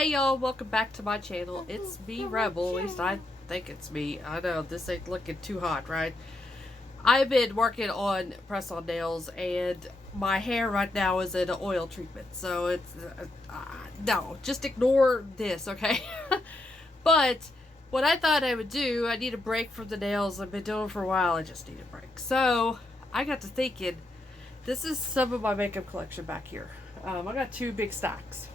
Hey y'all, welcome back to my channel. It's me, Rebel. At least I think it's me. I know this ain't looking too hot, right? I've been working on press on nails, and my hair right now is in an oil treatment. So it's no, just ignore this, okay? But what I thought I would do, I need a break from the nails. I've been doing it for a while. I just need a break. So I got to thinking. This is some of my makeup collection back here. I got two big stacks.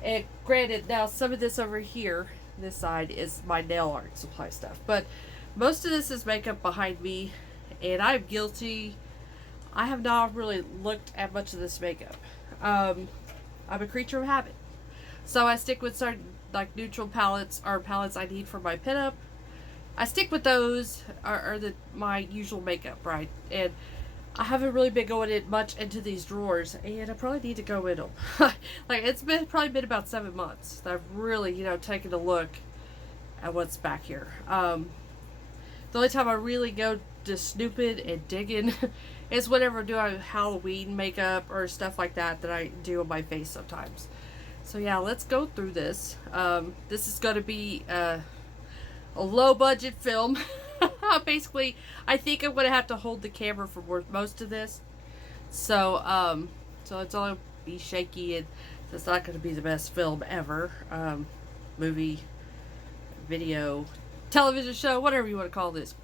And granted, now some of this over here, this side, is my nail art supply stuff. But most of this is makeup behind me, and I'm guilty. I have not really looked at much of this makeup. I'm a creature of habit. So I stick with certain like neutral palettes or palettes I need for my pinup. I stick with those or my usual makeup, right? And I haven't really been going in much into these drawers, and I probably need to go in them. Like it's been probably been about 7 months that I've really, taken a look at what's back here. The only time I really go to snooping and digging is whenever I'm doing Halloween makeup or stuff like that I do on my face sometimes. So yeah, let's go through this. This is going to be a low budget film. Basically, I think I'm gonna have to hold the camera for most of this, so it's all be shaky, and it's not gonna be the best film ever. Movie, video, television show, whatever you want to call this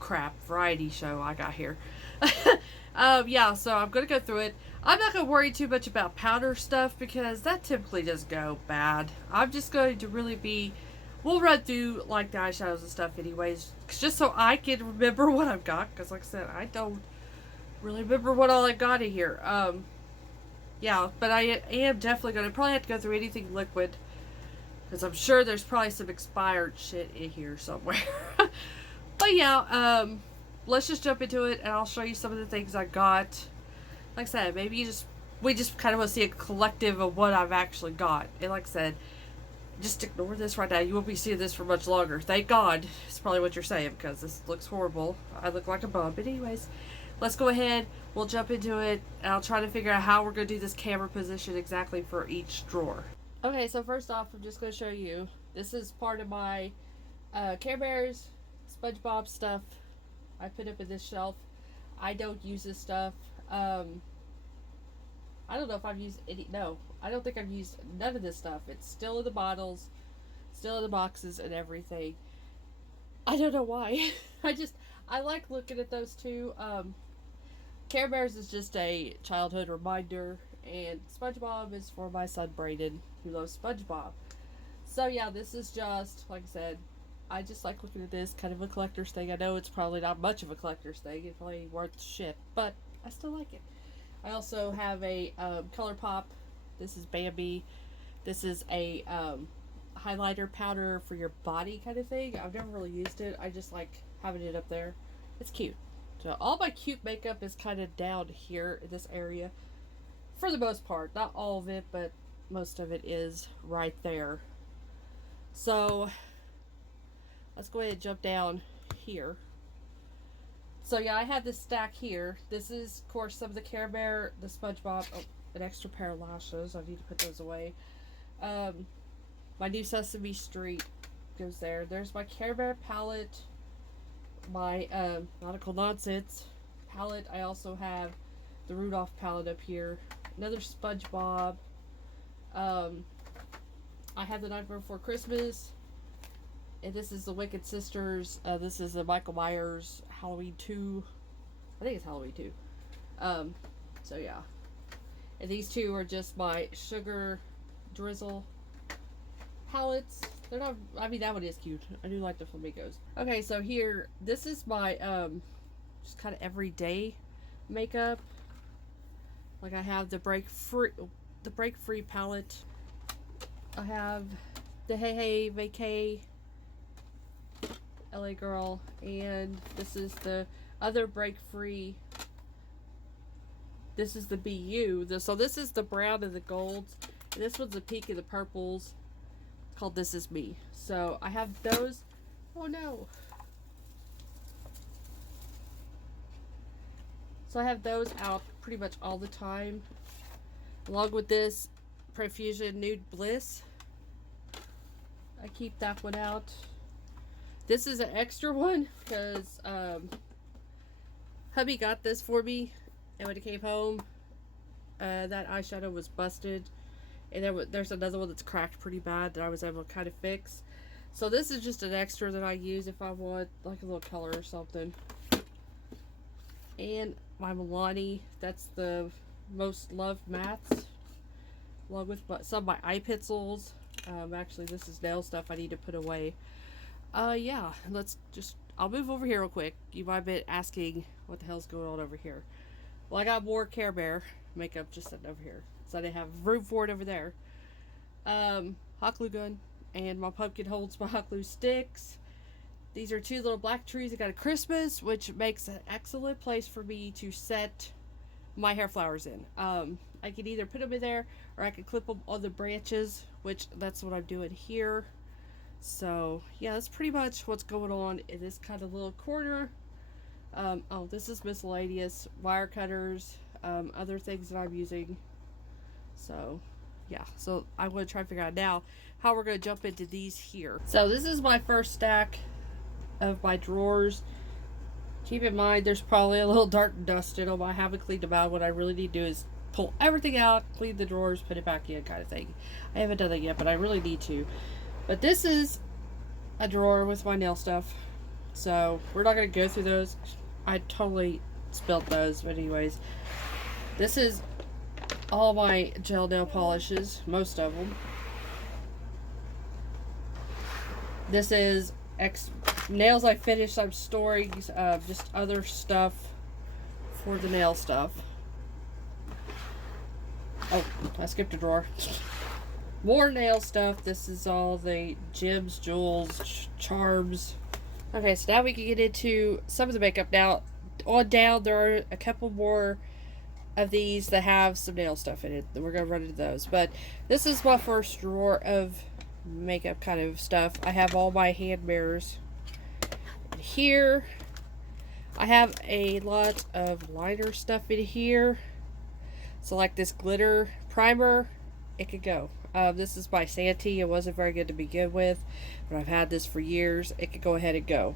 crap variety show I got here. Yeah, so I'm gonna go through it. I'm not gonna worry too much about powder stuff because that typically does go bad. I'm just going to really be. We'll run through like the eyeshadows and stuff anyways, just so I can remember what I've got. Because like I said, I don't really remember what all I got in here. Yeah, but I am definitely going to probably have to go through anything liquid. Because I'm sure there's probably some expired shit in here somewhere. But yeah, let's just jump into it and I'll show you some of the things I got. Like I said, maybe we just kind of want to see a collective of what I've actually got. And like I said, just ignore this right now. You won't be seeing this for much longer. Thank God. It's probably what you're saying because this looks horrible. I look like a bum. But anyways, let's go ahead. We'll jump into it. And I'll try to figure out how we're going to do this camera position exactly for each drawer. Okay, so first off, I'm just going to show you. This is part of my Care Bears, SpongeBob stuff I put up in this shelf. I don't use this stuff. I don't know if I've used any. No, I don't think I've used none of this stuff. It's still in the bottles, still in the boxes and everything. I don't know why. I like looking at those two. Care Bears is just a childhood reminder, and SpongeBob is for my son Brayden, who loves SpongeBob. So yeah, this is just like I said. I just like looking at this, kind of a collector's thing. I know it's probably not much of a collector's thing. It's probably worth shit, but I still like it. I also have a ColourPop. This is Bambi. This is a highlighter powder for your body kind of thing. I've never really used it. I just like having it up there. It's cute. So all my cute makeup is kind of down here in this area. For the most part. Not all of it, but most of it is right there. So let's go ahead and jump down here. So yeah, I have this stack here. This is, of course, some of the Care Bear, the SpongeBob. Oh, an extra pair of lashes. I need to put those away. My new Sesame Street goes there. There's my Care Bear palette. My Nautical Nonsense palette. I also have the Rudolph palette up here. Another SpongeBob. I have the Nightmare Before Christmas. And this is the Wicked Sisters. This is the Michael Myers Halloween 2. I think it's Halloween 2. So yeah. And these two are just my Sugar Drizzle palettes. They're not, I mean, that one is cute. I do like the flamingos. Okay, so here, this is my, just kind of everyday makeup. Like I have the Break Free palette. I have the Hey Hey Vacay LA Girl, and this is the other Break Free. This is the BU. So this is the brown and the golds, and this one's the pink and the purples, called This Is Me. So I have those. Oh no. So I have those out pretty much all the time, along with this Profusion Nude Bliss. I keep that one out. This is an extra one because hubby got this for me, and when it came home, that eyeshadow was busted, and there's another one that's cracked pretty bad that I was able to kind of fix. So this is just an extra that I use if I want like a little color or something. And my Milani, that's the most loved mattes, along with some of my eye pencils. Actually, this is nail stuff I need to put away. Yeah, I'll move over here real quick. You might be asking what the hell's going on over here. Well, I got more Care Bear makeup just sitting over here, so I didn't have room for it over there. Hot glue gun, and my pumpkin holds my hot glue sticks. These are two little black trees I got at Christmas, which makes an excellent place for me to set my hair flowers in. I can either put them in there, or I can clip them on the branches, which that's what I'm doing here. So yeah, that's pretty much what's going on in this kind of little corner. Oh, this is miscellaneous wire cutters, other things that I'm using. So yeah, so I'm going to try to figure out now how we're going to jump into these here. So this is my first stack of my drawers. Keep in mind there's probably a little dirt and dust in them. I haven't cleaned them out. What I really need to do is pull everything out, clean the drawers, put it back in, kind of thing. I haven't done that yet, but I really need to. But this is a drawer with my nail stuff, so we're not going to go through those. I totally spilled those, but anyways, this is all my gel nail polishes, most of them. This is nails I finished. I'm storing just other stuff for the nail stuff. Oh, I skipped a drawer. More nail stuff. This is all the gems, jewels, charms. Okay, so now we can get into some of the makeup. Now, on down, there are a couple more of these that have some nail stuff in it. We're going to run into those. But this is my first drawer of makeup kind of stuff. I have all my hand mirrors. And here, I have a lot of liner stuff in here. So like this glitter primer, it could go. This is by Santee. It wasn't very good to begin with, but I've had this for years. It could go ahead and go.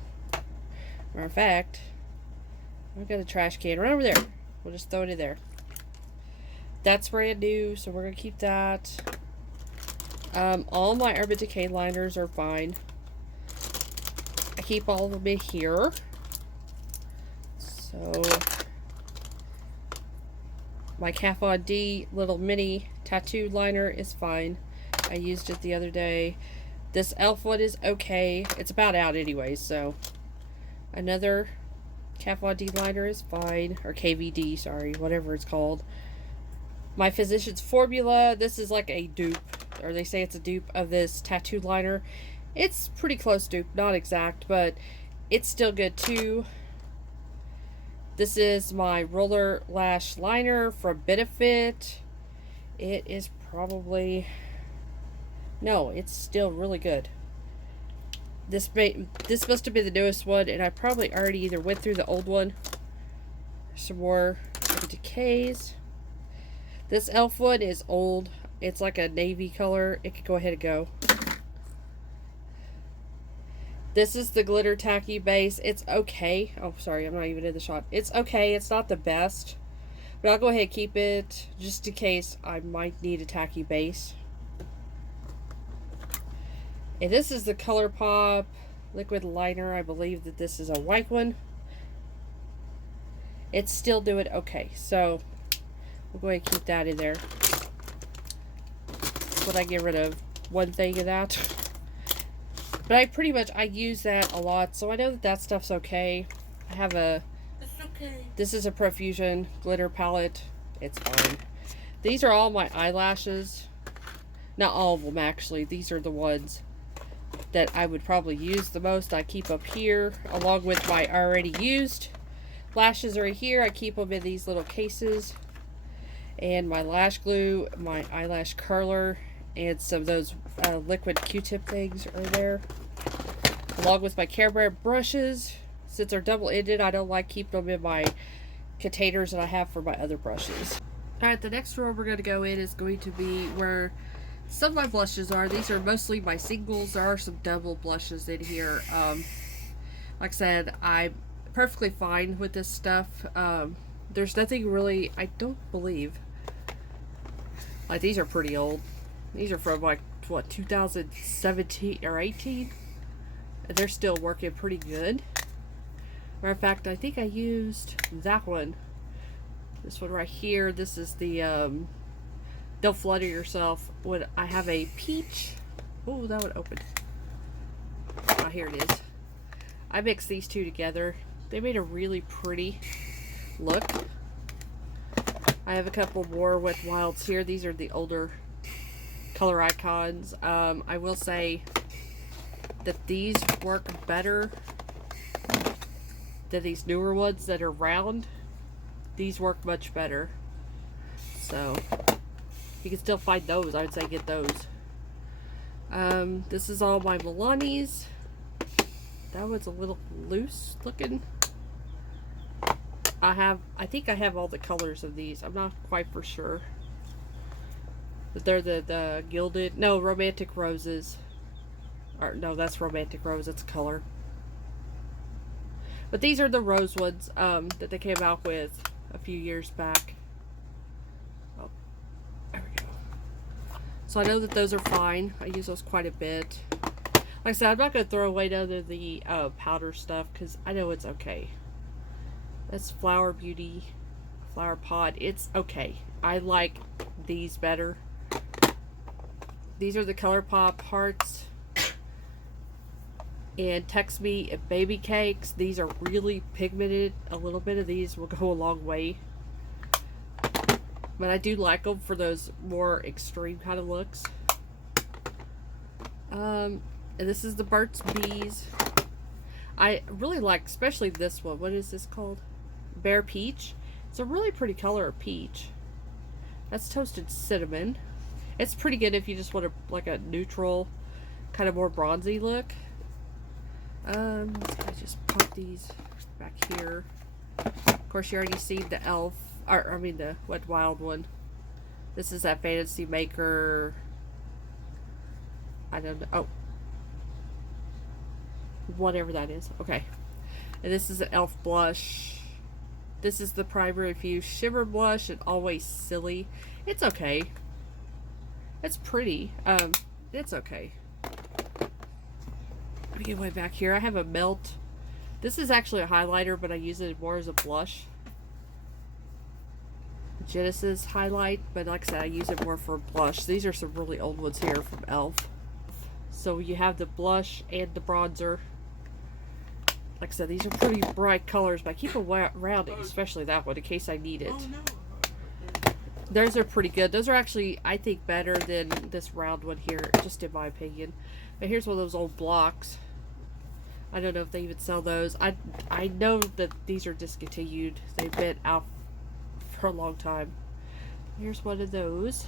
Matter of fact, I've got a trash can right over there. We'll just throw it in there. That's brand new, so we're going to keep that. All my Urban Decay liners are fine. I keep all of them in here. So, my Kat Von D little mini tattoo liner is fine. I used it the other day. This e.l.f. one is okay. It's about out anyway, so. Another Kat Von D liner is fine. Or KVD, sorry, whatever it's called. My Physicians Formula, this is like a dupe, or they say it's a dupe of this tattoo liner. It's pretty close dupe, not exact, but it's still good too. This is my roller lash liner from Benefit. It is probably, no, it's still really good. This must have been the newest one, and I probably already either went through the old one. Some more decays. This e.l.f. one is old. It's like a navy color. It could go ahead and go. This is the glitter tacky base. It's okay. Oh, sorry, I'm not even in the shot. It's okay. It's not the best, but I'll go ahead and keep it just in case I might need a tacky base. And this is the ColourPop liquid liner. I believe that this is a white one. It's still doing okay, so we'll go ahead and keep that in there. Would I get rid of one thing of that? But I use that a lot, so I know that that stuff's okay. I have a, this is a Profusion glitter palette. It's fine. These are all my eyelashes. Not all of them, actually. These are the ones that I would probably use the most. I keep up here, along with my already used lashes are here. I keep them in these little cases. And my lash glue, my eyelash curler, and some of those liquid Q-tip things are there. Along with my Care Bear brushes. Since they're double-ended, I don't like keeping them in my containers that I have for my other brushes. Alright, the next drawer we're going to go in is going to be where Some of my blushes are. These are mostly my singles. There are some double blushes in here. Like I said, I'm perfectly fine with this stuff. There's nothing really, I don't believe. Like, these are pretty old. These are from, like, what, 2017 or 18? And they're still working pretty good. Matter of fact, I think I used that one. This one right here. This is the, Don't Flutter Yourself. When I have a peach. Oh, that one opened. Ah, here it is. I mixed these two together. They made a really pretty look. I have a couple more with wilds here. These are the older color icons. I will say that these work better than these newer ones that are round. These work much better. So you can still find those. I would say get those. This is all my Milani's. That one's a little loose looking. I think I have all the colors of these. I'm not quite for sure. But they're the gilded, no, romantic roses. Or no, that's romantic rose, that's color. But these are the rose ones that they came out with a few years back. Oh, there we go. So I know that those are fine. I use those quite a bit. Like I said, I'm not going to throw away none of the powder stuff because I know it's okay. That's Flower Beauty, Flower Pod. It's okay. I like these better. These are the ColourPop hearts. And Text Me and Baby Cakes. These are really pigmented. A little bit of these will go a long way. But I do like them for those more extreme kind of looks. And this is the Burt's Bees. I really like, especially this one. What is this called? Bare Peach. It's a really pretty color of peach. That's Toasted Cinnamon. It's pretty good if you just want like a neutral, kind of more bronzy look. I just pop these back here. Of course, you already seen the elf, or I mean the Wet Wild one. This is that Fantasy Maker. I don't know. Oh, whatever that is. Okay, and this is an elf blush. This is the Primer Infused Shimmer Blush, and Always Silly. It's okay. It's pretty. It's okay. Let me get way back here. I have a Melt. This is actually a highlighter, but I use it more as a blush. Genesis highlight, but like I said, I use it more for blush. These are some really old ones here from e.l.f. So you have the blush and the bronzer. Like I said, these are pretty bright colors, but I keep them rounding, especially that one, in case I need it. Those are pretty good. Those are actually, I think, better than this round one here, just in my opinion. But here's one of those old blocks. I don't know if they even sell those. I know that these are discontinued. They've been out for a long time. Here's one of those.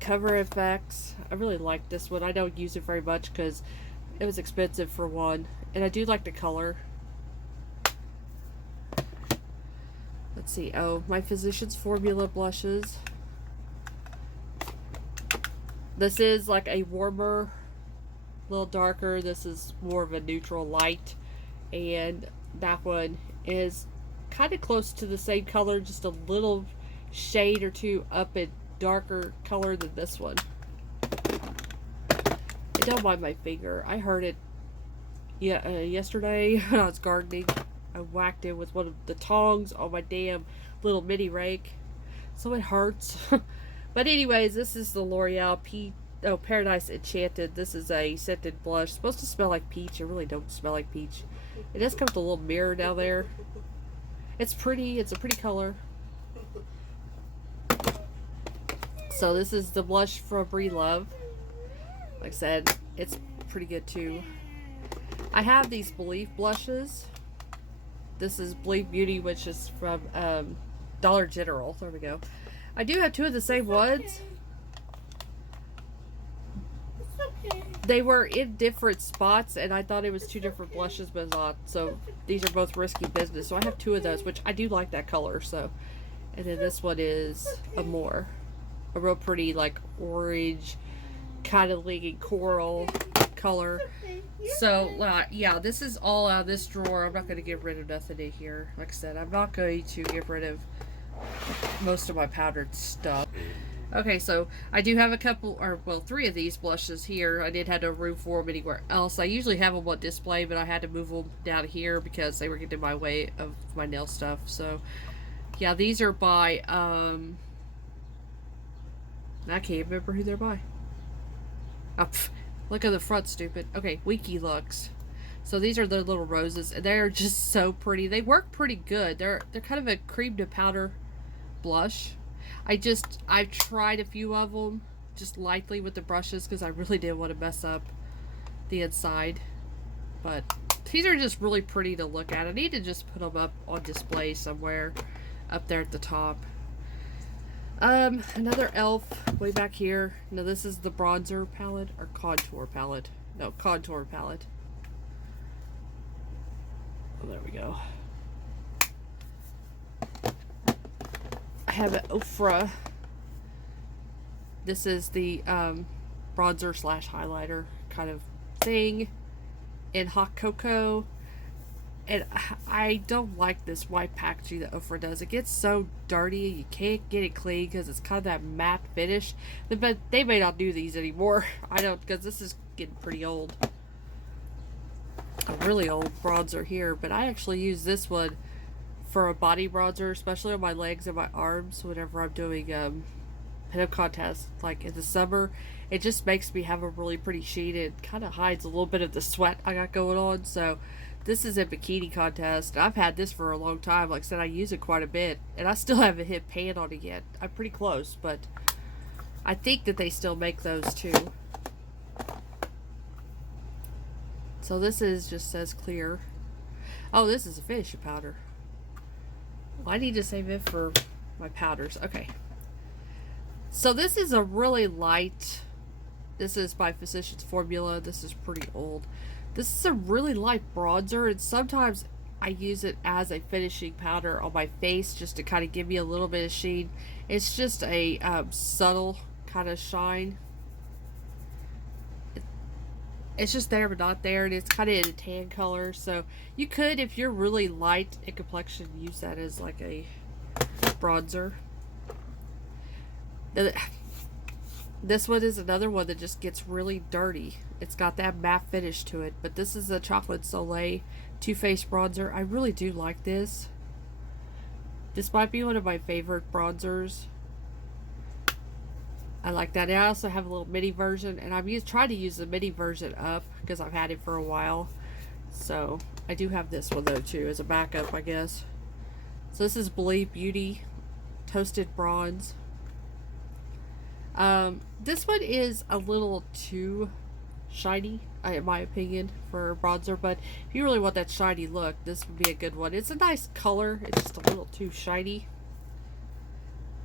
Cover FX. I really like this one. I don't use it very much because it was expensive for one. And I do like the color. Let's see. Oh, my Physicians Formula blushes. This is like a warmer, a little darker. This is more of a neutral light. And that one is kind of close to the same color, just a little shade or two up in darker color than this one. I don't mind my finger. I hurt it yesterday when I was gardening. I whacked it with one of the tongs on my damn little mini rake. So it hurts. But anyways, this is the L'Oreal Paradise Enchanted. This is a scented blush. It's supposed to smell like peach. It really don't smell like peach. It does come with a little mirror down there. It's pretty. It's a pretty color. So this is the blush from Brie Love. Like I said, it's pretty good too. I have these Believe blushes. This is Believe Beauty, which is from Dollar General. There we go. I do have two of the same ones. They were in different spots, and I thought it was two different blushes, but it's not. So these are both Risky Business. So I have two of those, which I do like that color. So, and then this one is Amore. a real pretty like orange, kind of leaning coral color. So yeah, this is all out of this drawer. I'm not going to get rid of nothing in here. Like I said, I'm not going to get rid of most of my powdered stuff. Okay, so I do have a couple, or well, 3 of these blushes here. I did have no room for them anywhere else. I usually have them on display, but I had to move them down here because they were getting in my way of my nail stuff. So, yeah, these are by, I can't remember who they're by. Oh, look at the front, stupid. Okay, Wiki Lux. So these are the little roses, and they're just so pretty. They work pretty good. They're kind of a cream to powder blush. I've tried a few of them just lightly with the brushes because I really didn't want to mess up the inside. But these are just really pretty to look at. I need to just put them up on display somewhere up there at the top. Another e.l.f. way back here. No, this is the bronzer palette or contour palette. No, contour palette. Oh, there we go. I have an Ofra. This is the bronzer slash highlighter kind of thing in hot cocoa. And I don't like this white packaging that Ofra does. It gets so dirty, you can't get it clean because it's kind of that matte finish. But they may not do these anymore. I don't, because this is getting pretty old. A really old bronzer here, but I actually use this one for a body bronzer, especially on my legs and my arms whenever I'm doing pinup contests. Like in the summer, it just makes me have a really pretty sheen. It kind of hides a little bit of the sweat I got going on. So this is a bikini contest. I've had this for a long time. Like I said, I use it quite a bit, and I still haven't hit pan on it yet. I'm pretty close, but I think that they still make those too. So this is just says clear. Oh, this is a finishing powder. Well, I need to save it for my powders. Okay. So this is a really light, this is by Physicians Formula. This is pretty old. This is a really light bronzer, and sometimes I use it as a finishing powder on my face just to kind of give me a little bit of sheen. It's just a subtle kind of shine. It's just there but not there, and it's kind of in a tan color. So you could, if you're really light in complexion, use that as like a bronzer. This one is another one that just gets really dirty. It's got that matte finish to it. But this is a Chocolate Soleil Too Faced bronzer. I really do like this. This might be one of my favorite bronzers. I like that. I also have a little mini version, and I'm trying to use the mini version up because I've had it for a while. So I do have this one though too as a backup, I guess. So this is Believe Beauty Toasted Bronze. This one is a little too shiny, in my opinion, for a bronzer, but if you really want that shiny look, this would be a good one. It's a nice color. It's just a little too shiny.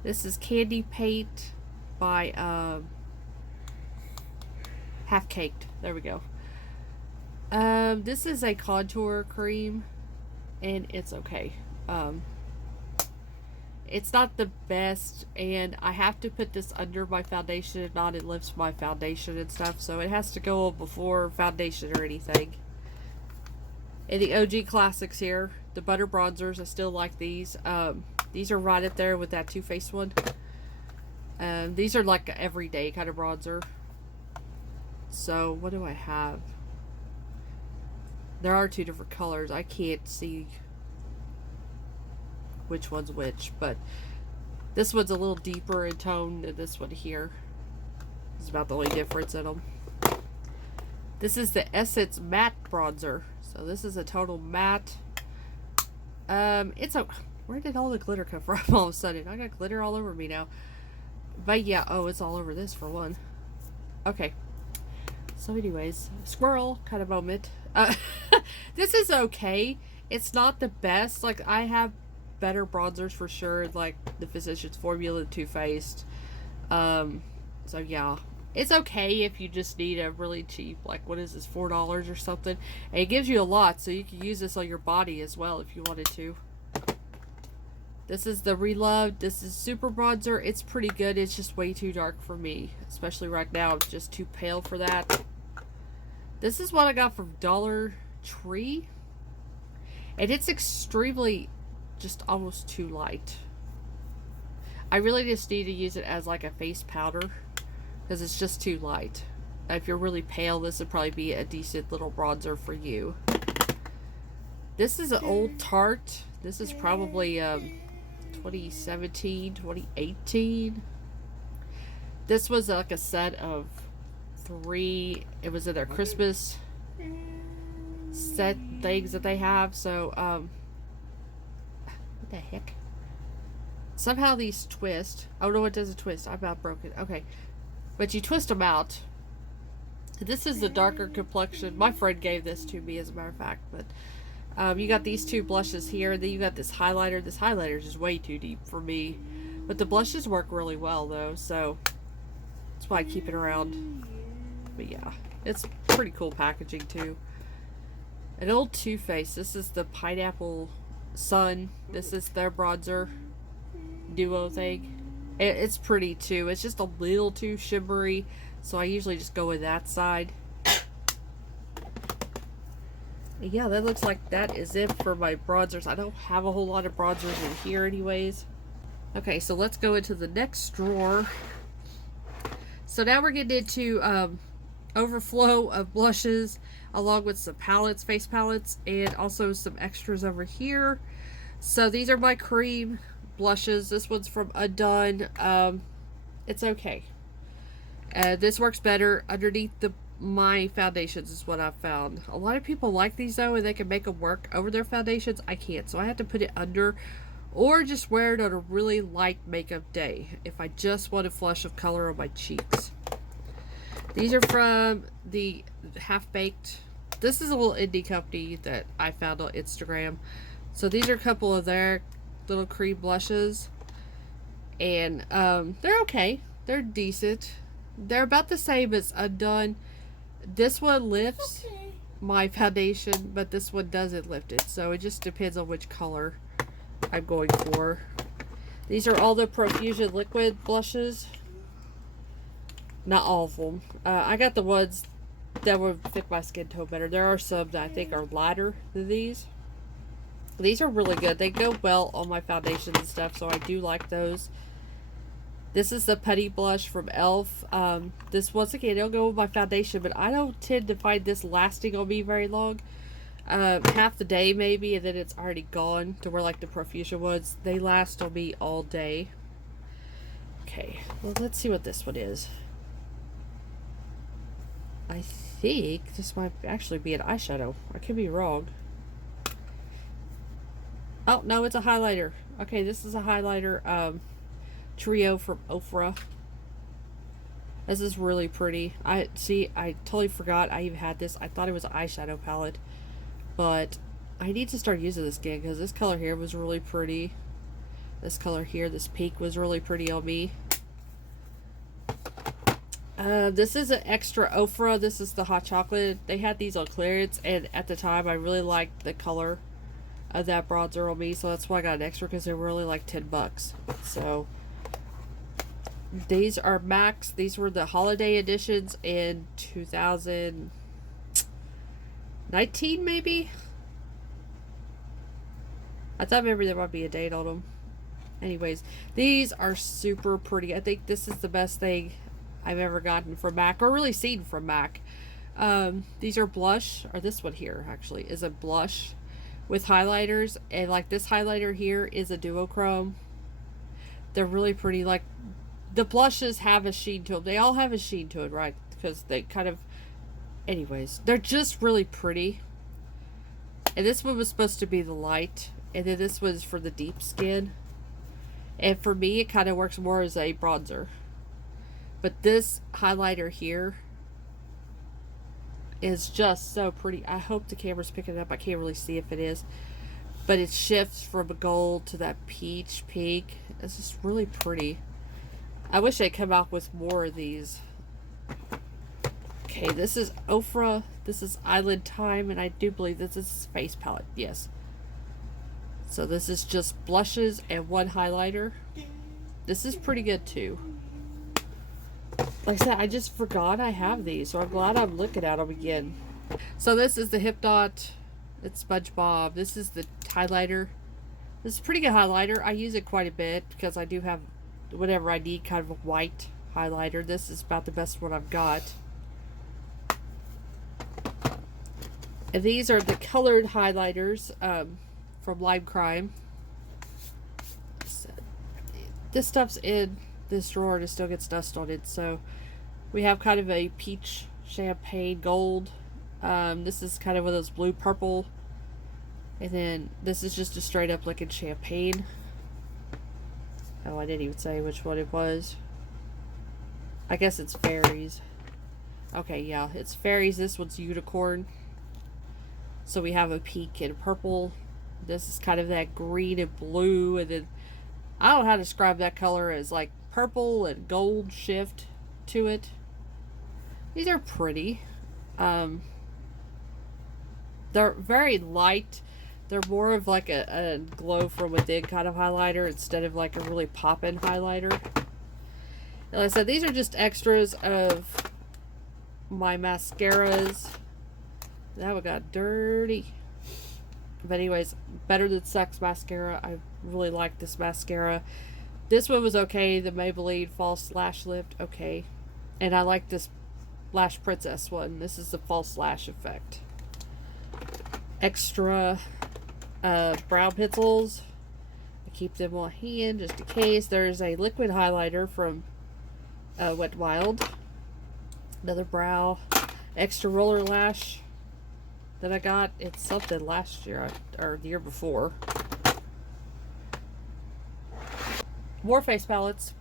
This is Candy Paint by Half Caked. There we go. This is a contour cream, and it's okay. It's not the best, and I have to put this under my foundation. If not, it lifts my foundation and stuff, so it has to go on before foundation or anything. And the OG classics here, the butter bronzers, I still like these. These are right up there with that Too Faced one. These are like an everyday kind of bronzer. So what do I have? There are 2 different colors. I can't see which one's which, but this one's a little deeper in tone than this one here. It's about the only difference in them. This is the Essence Matte Bronzer. So this is a total matte. Where did all the glitter come from all of a sudden? I got glitter all over me now. But yeah, oh, it's all over this for one. Okay. So anyways, squirrel kind of moment. This is okay. It's not the best. Like, I have better bronzers for sure, like the Physicians Formula, Too Faced. So yeah, it's okay if you just need a really cheap, like, what is this, $4 or something, and it gives you a lot, so you can use this on your body as well if you wanted to. This is the Reloved. This is super bronzer. It's pretty good. It's just way too dark for me, especially right now. I'm just too pale for that. This is what I got from Dollar Tree, and it's extremely, just almost too light. I really just need to use it as like a face powder because it's just too light. If you're really pale, this would probably be a decent little bronzer for you. This is an old Tarte. This is probably 2017, 2018. This was like a set of 3. It was in their Christmas set things that they have. So, what the heck? Somehow these twist. Oh no, it doesn't twist. I'm about broken. Okay. But you twist them out. This is the darker complexion. My friend gave this to me, as a matter of fact. But you got these 2 blushes here. Then you got this highlighter. This highlighter is just way too deep for me. But the blushes work really well, though. So that's why I keep it around. But yeah, it's pretty cool packaging, too. An old Too Faced. This is the Pineapple Sun. This is their bronzer duo thing. It's pretty, too. It's just a little too shimmery. So I usually just go with that side. Yeah, that looks like that is it for my bronzers. I don't have a whole lot of bronzers in here anyways. Okay, so let's go into the next drawer. So now we're getting into overflow of blushes, along with some palettes, face palettes, and also some extras over here. So these are my cream blushes. This one's from Undone. It's okay. This works better underneath my foundations is what I've found. A lot of people like these though, and they can make them work over their foundations. I can't, so I have to put it under or just wear it on a really light makeup day if I just want a flush of color on my cheeks. These are from the Half Baked. This is a little indie company that I found on Instagram. So these are a couple of their little cream blushes, and they're okay. They're decent. They're about the same as Undone. This one lifts my foundation, but this one doesn't lift it. So it just depends on which color I'm going for. These are all the Profusion liquid blushes. Not all of them. I got the ones that would fit my skin tone better. There are some that I think are lighter than these. These are really good. They go well on my foundations and stuff, so I do like those. This is the Putty Blush from e.l.f. This, once again, it'll go with my foundation, but I don't tend to find this lasting on me very long. Half the day, maybe, and then it's already gone, to where, like, the Profusion ones, they last on me all day. Okay, well, let's see what this one is. I think this might actually be an eyeshadow. I could be wrong. Oh, no, it's a highlighter. Okay, this is a highlighter, trio from Ofra. This is really pretty. I totally forgot I even had this. I thought it was an eyeshadow palette, but I need to start using this again because this color here was really pretty. This color here, this pink, was really pretty on me. This is an extra Ofra. This is the hot chocolate. They had these on clearance, and at the time I really liked the color of that bronzer on me, so that's why I got an extra, because they were really like 10 bucks. So these are Max. These were the holiday editions in 2019, maybe? I thought maybe there might be a date on them. Anyways, these are super pretty. I think this is the best thing I've ever gotten from MAC, or really seen from MAC. These are blush, or this one here actually is a blush with highlighters, and like this highlighter here is a duochrome. They're really pretty. Like, the blushes have a sheen to them. They all have a sheen to it, right? Because they kind of, anyways, they're just really pretty. And this one was supposed to be the light, and then this was for the deep skin. And for me, it kind of works more as a bronzer. But this highlighter here is just so pretty. I hope the camera's picking it up. I can't really see if it is. But it shifts from a gold to that peach pink. It's just really pretty. I wish they'd come out with more of these. Okay, this is Ofra. This is Island Time. And I do believe this is face palette. Yes. So this is just blushes and one highlighter. This is pretty good too. Like I said, I just forgot I have these, so I'm glad I'm looking at them again. So this is the Hip Dot. It's SpongeBob. This is the highlighter. This is a pretty good highlighter. I use it quite a bit because I do have whatever I need, kind of a white highlighter. This is about the best one I've got. And these are the colored highlighters from Lime Crime. This stuff's in this drawer and it still gets dust on it. So we have kind of a peach, champagne, gold. This is kind of one of those blue, purple. And then this is just a straight up looking champagne. Oh, I didn't even say which one it was. I guess it's fairies. Okay, yeah, it's fairies. This one's unicorn. So we have a pink and purple. This is kind of that green and blue. And then I don't know how to describe that color as like purple and gold shift to it. These are pretty. They're very light. They're more of like a glow from within kind of highlighter instead of like a really pop-in highlighter. And like I said, these are just extras of my mascaras. That one got dirty. But anyways, Better Than Sex mascara. I really like this mascara. This one was okay. The Maybelline False Lash Lift, okay. And I like this Lash Princess one. This is the false lash effect. Extra brow pencils. I keep them on hand just in case. There's a liquid highlighter from Wet n Wild. Another brow. Extra roller lash that I got. It's something last year or the year before. More face palettes.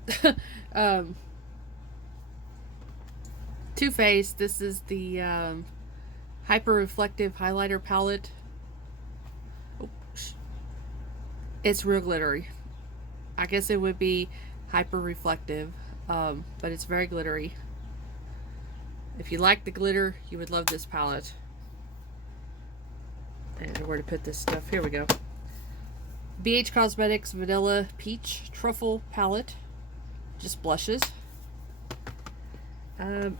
Too Faced. This is the Hyper Reflective Highlighter Palette. Oh, it's real glittery. I guess it would be hyper reflective, but it's very glittery. If you like the glitter, you would love this palette. And where to put this stuff? Here we go. BH Cosmetics Vanilla Peach Truffle Palette. Just blushes. ABH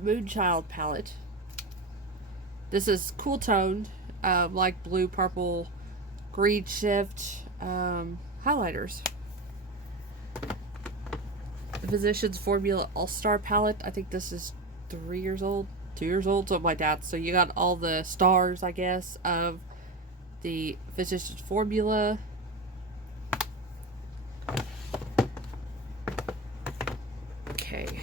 Moonchild Palette. This is cool toned, like blue, purple, green shift highlighters. The Physicians Formula All-Star Palette. I think this is 3 years old, 2 years old, something like that. So you got all the stars, I guess, of the Physicians Formula. Okay.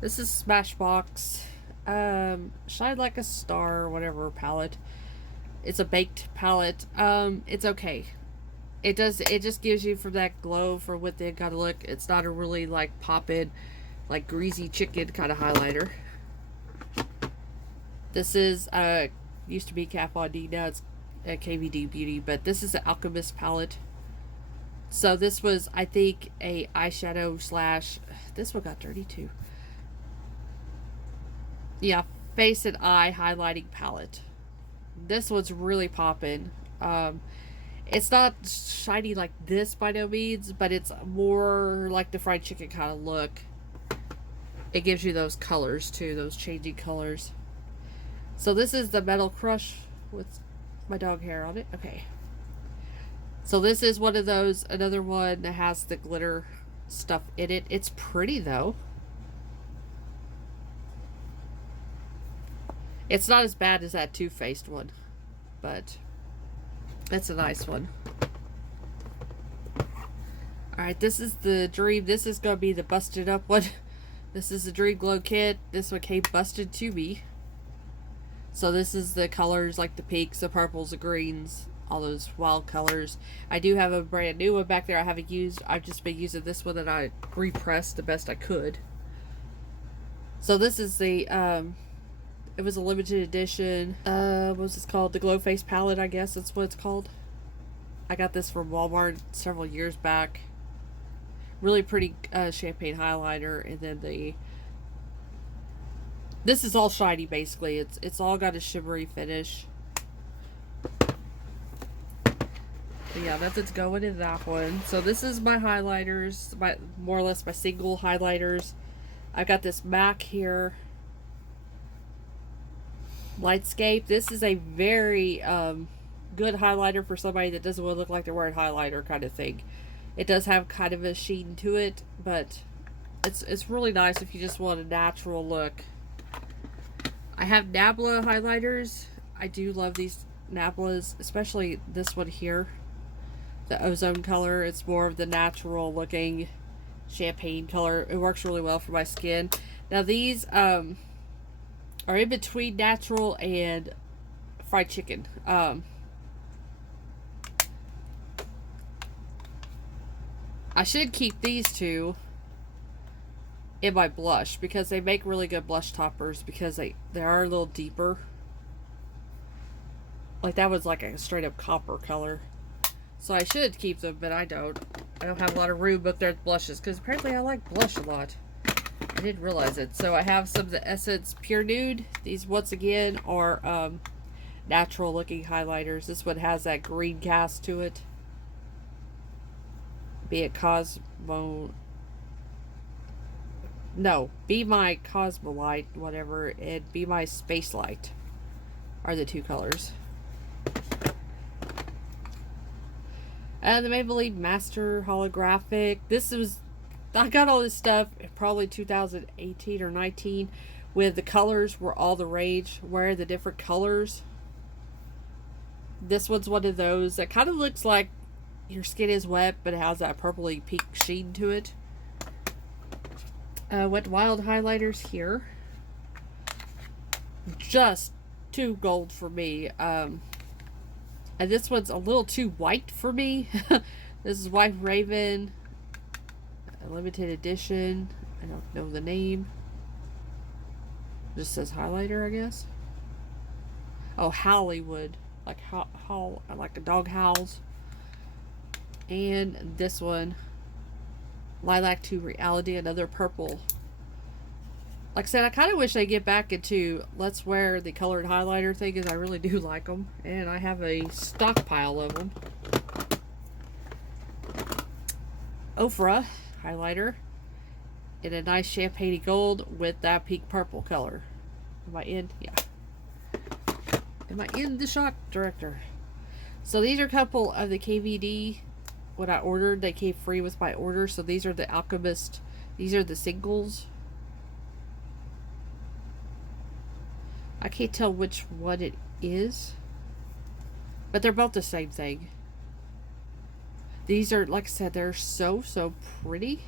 This is Smashbox Shine Like a Star, whatever palette. It's a baked palette. It's okay. It just gives you from that glow for what they gotta look. It's not a really like pop-in, like greasy chicken kind of highlighter. This is used to be Kat Von D, now it's KVD Beauty, but this is the Alchemist palette. So this was, I think, a eyeshadow slash, this one got dirty too. Yeah, face and eye highlighting palette. This one's really poppin'. It's not shiny like this by no means, but it's more like the fried chicken kind of look. It gives you those colors too, those changing colors. So this is the Metal Crush with my dog hair on it. Okay. So this is one of those, another one that has the glitter stuff in it. It's pretty though. It's not as bad as that Too Faced one, but it's a nice one. Alright, this is the Dream. This is going to be the busted up one. This is the Dream Glow Kit. This one came busted to me. So this is the colors like the pinks, the purples, the greens, all those wild colors. I do have a brand new one back there I haven't used. I've just been using this one that I repressed the best I could. So this is the, it was a limited edition, what was this called? The Glow Face Palette, I guess that's what it's called. I got this from Walmart several years back. Really pretty champagne highlighter, and then this is all shiny basically. It's all got a shimmery finish. yeah, nothing's going in that one. So this is my highlighters, my more or less my single highlighters. I've got this MAC here, Lightscape. This is a very good highlighter for somebody that doesn't want to look like they're wearing highlighter kind of thing. It does have kind of a sheen to it, but it's really nice if you just want a natural look. I have Nabla highlighters. I do love these Nablas, especially this one here, the ozone color. It's more of the natural looking champagne color. It works really well for my skin. Now these are in between natural and fried chicken. I should keep these two in my blush because they make really good blush toppers because they are a little deeper. Like that was like a straight up copper color. So I should keep them, but I don't. I don't have a lot of room up there with blushes because apparently I like blush a lot. I didn't realize it. So I have some of the Essence Pure Nude. These once again are natural looking highlighters. This one has that green cast to it. Be it Cosmo... No, Be My Cosmolite, whatever, and Be My Space Light are the two colors. The Maybelline Master Holographic. I got all this stuff in probably 2018 or 19 when the colors were all the rage, where the different colors. This one's one of those that kind of looks like your skin is wet, but it has that purpley pink sheen to it. Wet n Wild highlighters here. Just too gold for me. And this one's a little too white for me. This is White Raven. A limited edition. I don't know the name. Just says highlighter, I guess. Oh, Hollywood. Like like a dog howls. And this one, Lilac to Reality, another purple. Like I said, I kind of wish they get back into let's wear the colored highlighter thing, because I really do like them. And I have a stockpile of them. Ofra highlighter in a nice champagne gold with that pink purple color. Am I in? Yeah. Am I in the shot, director? So these are a couple of the KVD. What I ordered, they came free with my order. So these are the Alchemist. These are the singles. I can't tell which one it is, but they're both the same thing. These are, like I said, they're so pretty.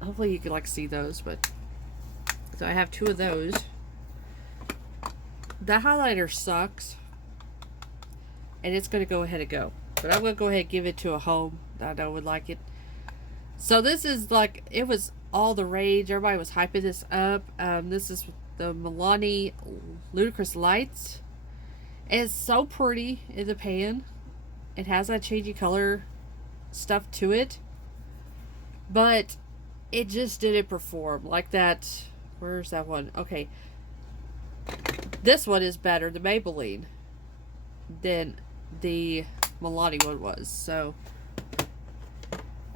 Hopefully you can like see those, but so I have two of those. That highlighter sucks, and it's going to go ahead and go. But I'm going to go ahead and give it to a home that I know would like it. So this is like, it was all the rage. Everybody was hyping this up. This is the Milani Ludicrous Lights. It's so pretty in the pan. It has that changing color stuff to it. But it just didn't perform like that. Where's that one? Okay. This one is better, the Maybelline, than the Milani one was. So,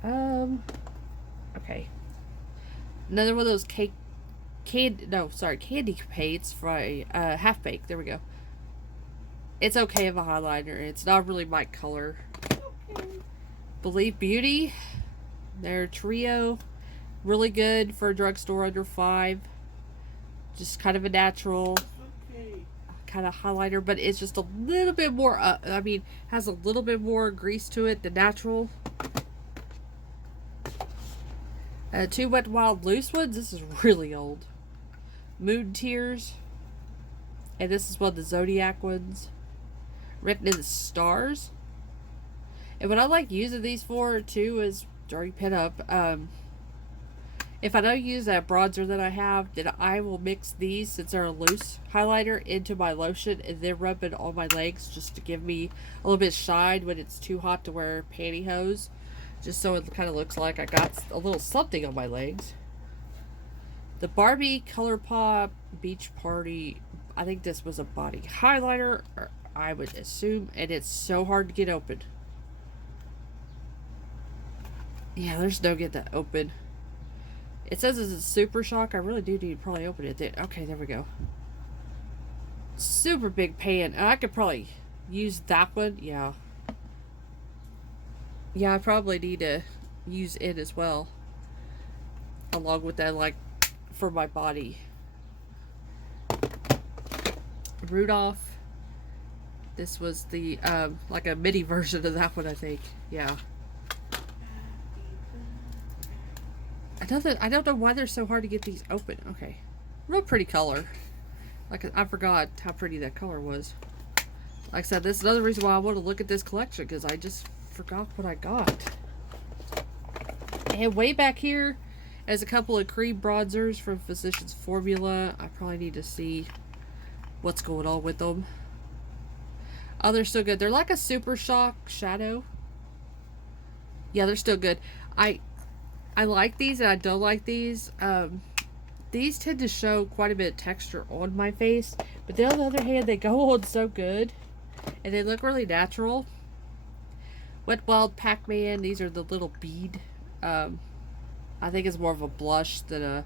okay. Another one of those candy paints for a half bake. There we go. It's okay of a highlighter. It's not really my color. Okay. Believe Beauty, their trio, really good for a drugstore under $5. Just kind of a natural kind of highlighter, but it's just a little bit more. I mean, has a little bit more grease to it than natural. Two Wet n Wild loose ones. This is really old. Mood Tears, and this is one of the Zodiac ones, written in the stars. And what I like using these for too is during pinup. If I don't use that bronzer that I have, then I will mix these, since they're a loose highlighter, into my lotion and then rub it on my legs just to give me a little bit of shine when it's too hot to wear pantyhose. Just so it kind of looks like I got a little something on my legs. The Barbie ColourPop Beach Party. I think this was a body highlighter. I would assume, and it's so hard to get open. Yeah, there's no getting that open. It says it's a super shock. I really do need to probably open it. Okay, there we go. Super big pan. And I could probably use that one. Yeah. Yeah, I probably need to use it as well. Along with that, like, for my body. Rudolph. This was the, like a mini version of that one, I think. Yeah. I don't know why they're so hard to get these open. Okay. Real pretty color. Like, I forgot how pretty that color was. Like I said, this is another reason why I want to look at this collection, because I just forgot what I got. And way back here is a couple of cream bronzers from Physicians Formula. I probably need to see what's going on with them. Oh, they're still good. They're like a Super Shock shadow. Yeah, they're still good. I like these and I don't like these. These tend to show quite a bit of texture on my face, but on the other hand, they go on so good and they look really natural. Wet Wild Pac-Man, these are the little bead. I think it's more of a blush than a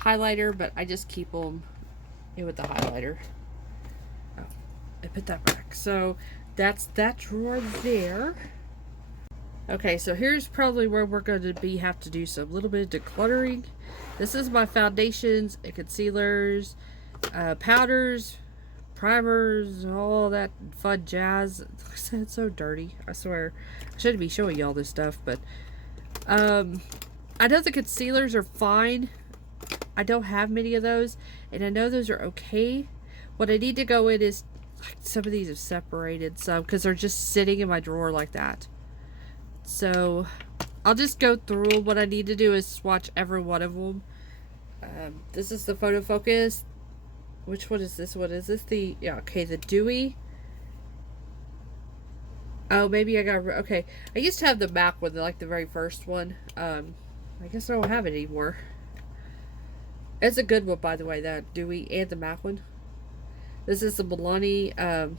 highlighter, but I just keep them in with the highlighter. Oh, I put that back. So that's that drawer there. Okay, so here's probably where we're going to have to do some little bit of decluttering. This is my foundations and concealers, powders, primers, all that fun jazz. It's so dirty, I swear. I shouldn't be showing y'all this stuff, but I know the concealers are fine. I don't have many of those, and I know those are okay. What I need to go in is, like, some of these have separated some because they're just sitting in my drawer like that. So I'll just go through. What I need to do is swatch every one of them. This is the Photo Focus. Which one is this one? Is this the... Yeah, okay, the Dewy. Oh, maybe I got... Okay, I used to have the MAC one, like the very first one. I guess I don't have it anymore. It's a good one, by the way, that Dewy and the MAC one. This is the Milani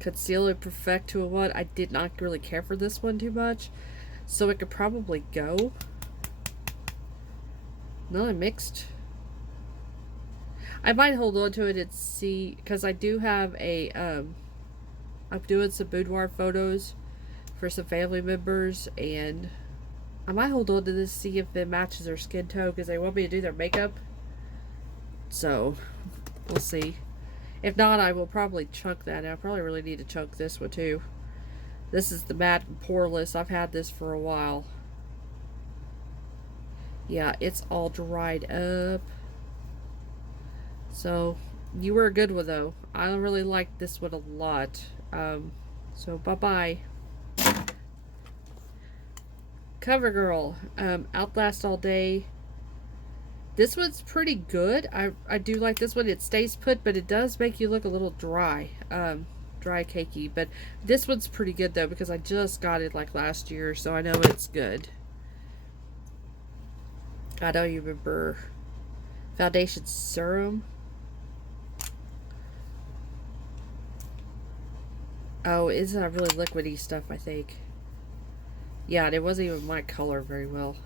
Concealer Perfect 2-in-1. I did not really care for this one too much, so it could probably go. No, I mixed. I might hold on to it and see, because I do have a I'm doing some boudoir photos for some family members, and I might hold on to this, see if it matches their skin tone, because they want me to do their makeup. So we'll see. If not, I will probably chunk that. I probably really need to chunk this one too. This is the Matte and Poreless. I've had this for a while. Yeah, it's all dried up. So, you were a good one though. I really like this one a lot. So bye-bye. CoverGirl. Outlast All Day. This one's pretty good. I do like this one. It stays put, but it does make you look a little dry. Dry cakey. But this one's pretty good, though, because I just got it, like, last year, so I know it's good. I don't even remember. Foundation Serum. Oh, it's not really liquidy stuff, I think. Yeah, and it wasn't even my color very well.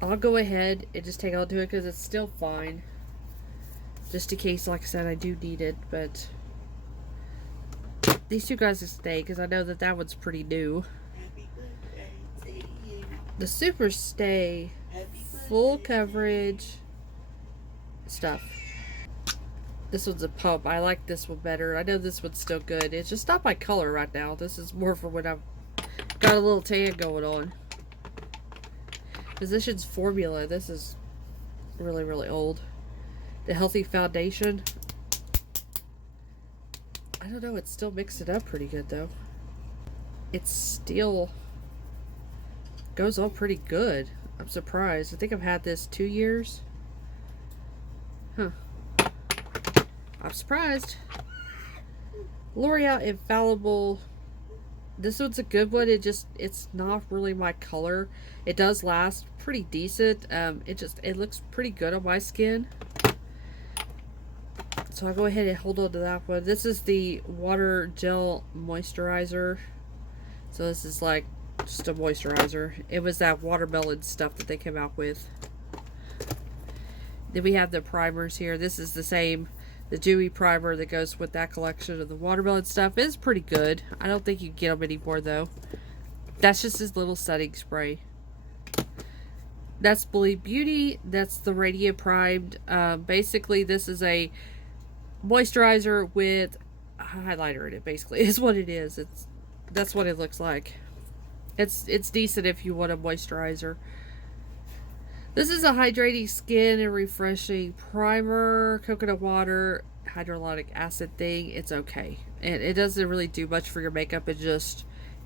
I'll go ahead and just take on to it because it's still fine. Just in case, like I said, I do need it. But these two guys will stay because I know that that one's pretty new. The Super Stay full coverage stuff. This one's a pump. I like this one better. I know this one's still good. It's just not my color right now. This is more for when I've got a little tan going on. Physicians Formula. This is really, really old. The Healthy Foundation. I don't know. It still mixed it up pretty good, though. It still goes on pretty good. I'm surprised. I think I've had this 2 years. Huh. I'm surprised. L'Oreal Infallible. This one's a good one. It's not really my color. It does last pretty decent. It looks pretty good on my skin. So I'll go ahead and hold on to that one. This is the water gel moisturizer. So this is like just a moisturizer. It was that watermelon stuff that they came out with. Then we have the primers here. This is the same, the dewy primer that goes with that collection of the watermelon stuff. It's pretty good. I don't think you can get them anymore though. That's just his little setting spray. That's Believe Beauty. That's the Radiant Primed. Basically, this is a moisturizer with a highlighter in it. Basically, is what it is. That's what it looks like. It's decent if you want a moisturizer. This is a hydrating skin and refreshing primer, coconut water, hyaluronic acid thing. It's okay, and it doesn't really do much for your makeup. It's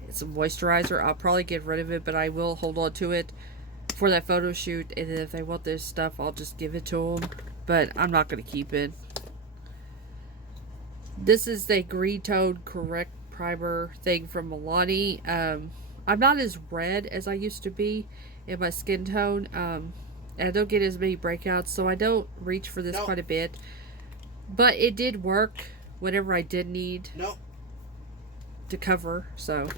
a moisturizer. I'll probably get rid of it, but I will hold on to it for that photo shoot, and then if they want this stuff, I'll just give it to them, but I'm not going to keep it. This is the green tone correct primer thing from Milani. I'm not as red as I used to be in my skin tone, and I don't get as many breakouts, so I don't reach for this quite a bit, but it did work whenever I did need to cover, so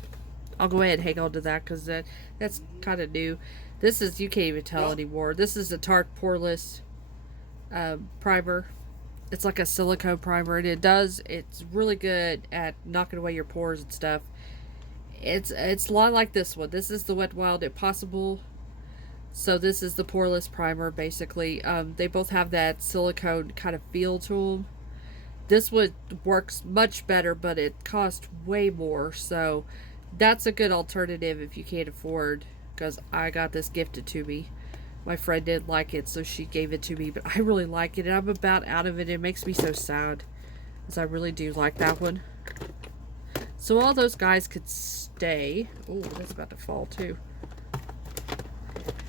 I'll go ahead and hang on to that because that's kind of new. This is, you can't even tell anymore. This is the Tarte Poreless primer. It's like a silicone primer, and it's really good at knocking away your pores and stuff. It's a lot like this one. This is the Wet n Wild Impossible. So this is the Poreless primer, basically. They both have that silicone kind of feel to them. This one works much better, but it costs way more. So that's a good alternative if you can't afford, because I got this gifted to me. My friend didn't like it, so she gave it to me, but I really like it, and I'm about out of it. It makes me so sad, because I really do like that one. So all those guys could stay. Oh, that's about to fall too.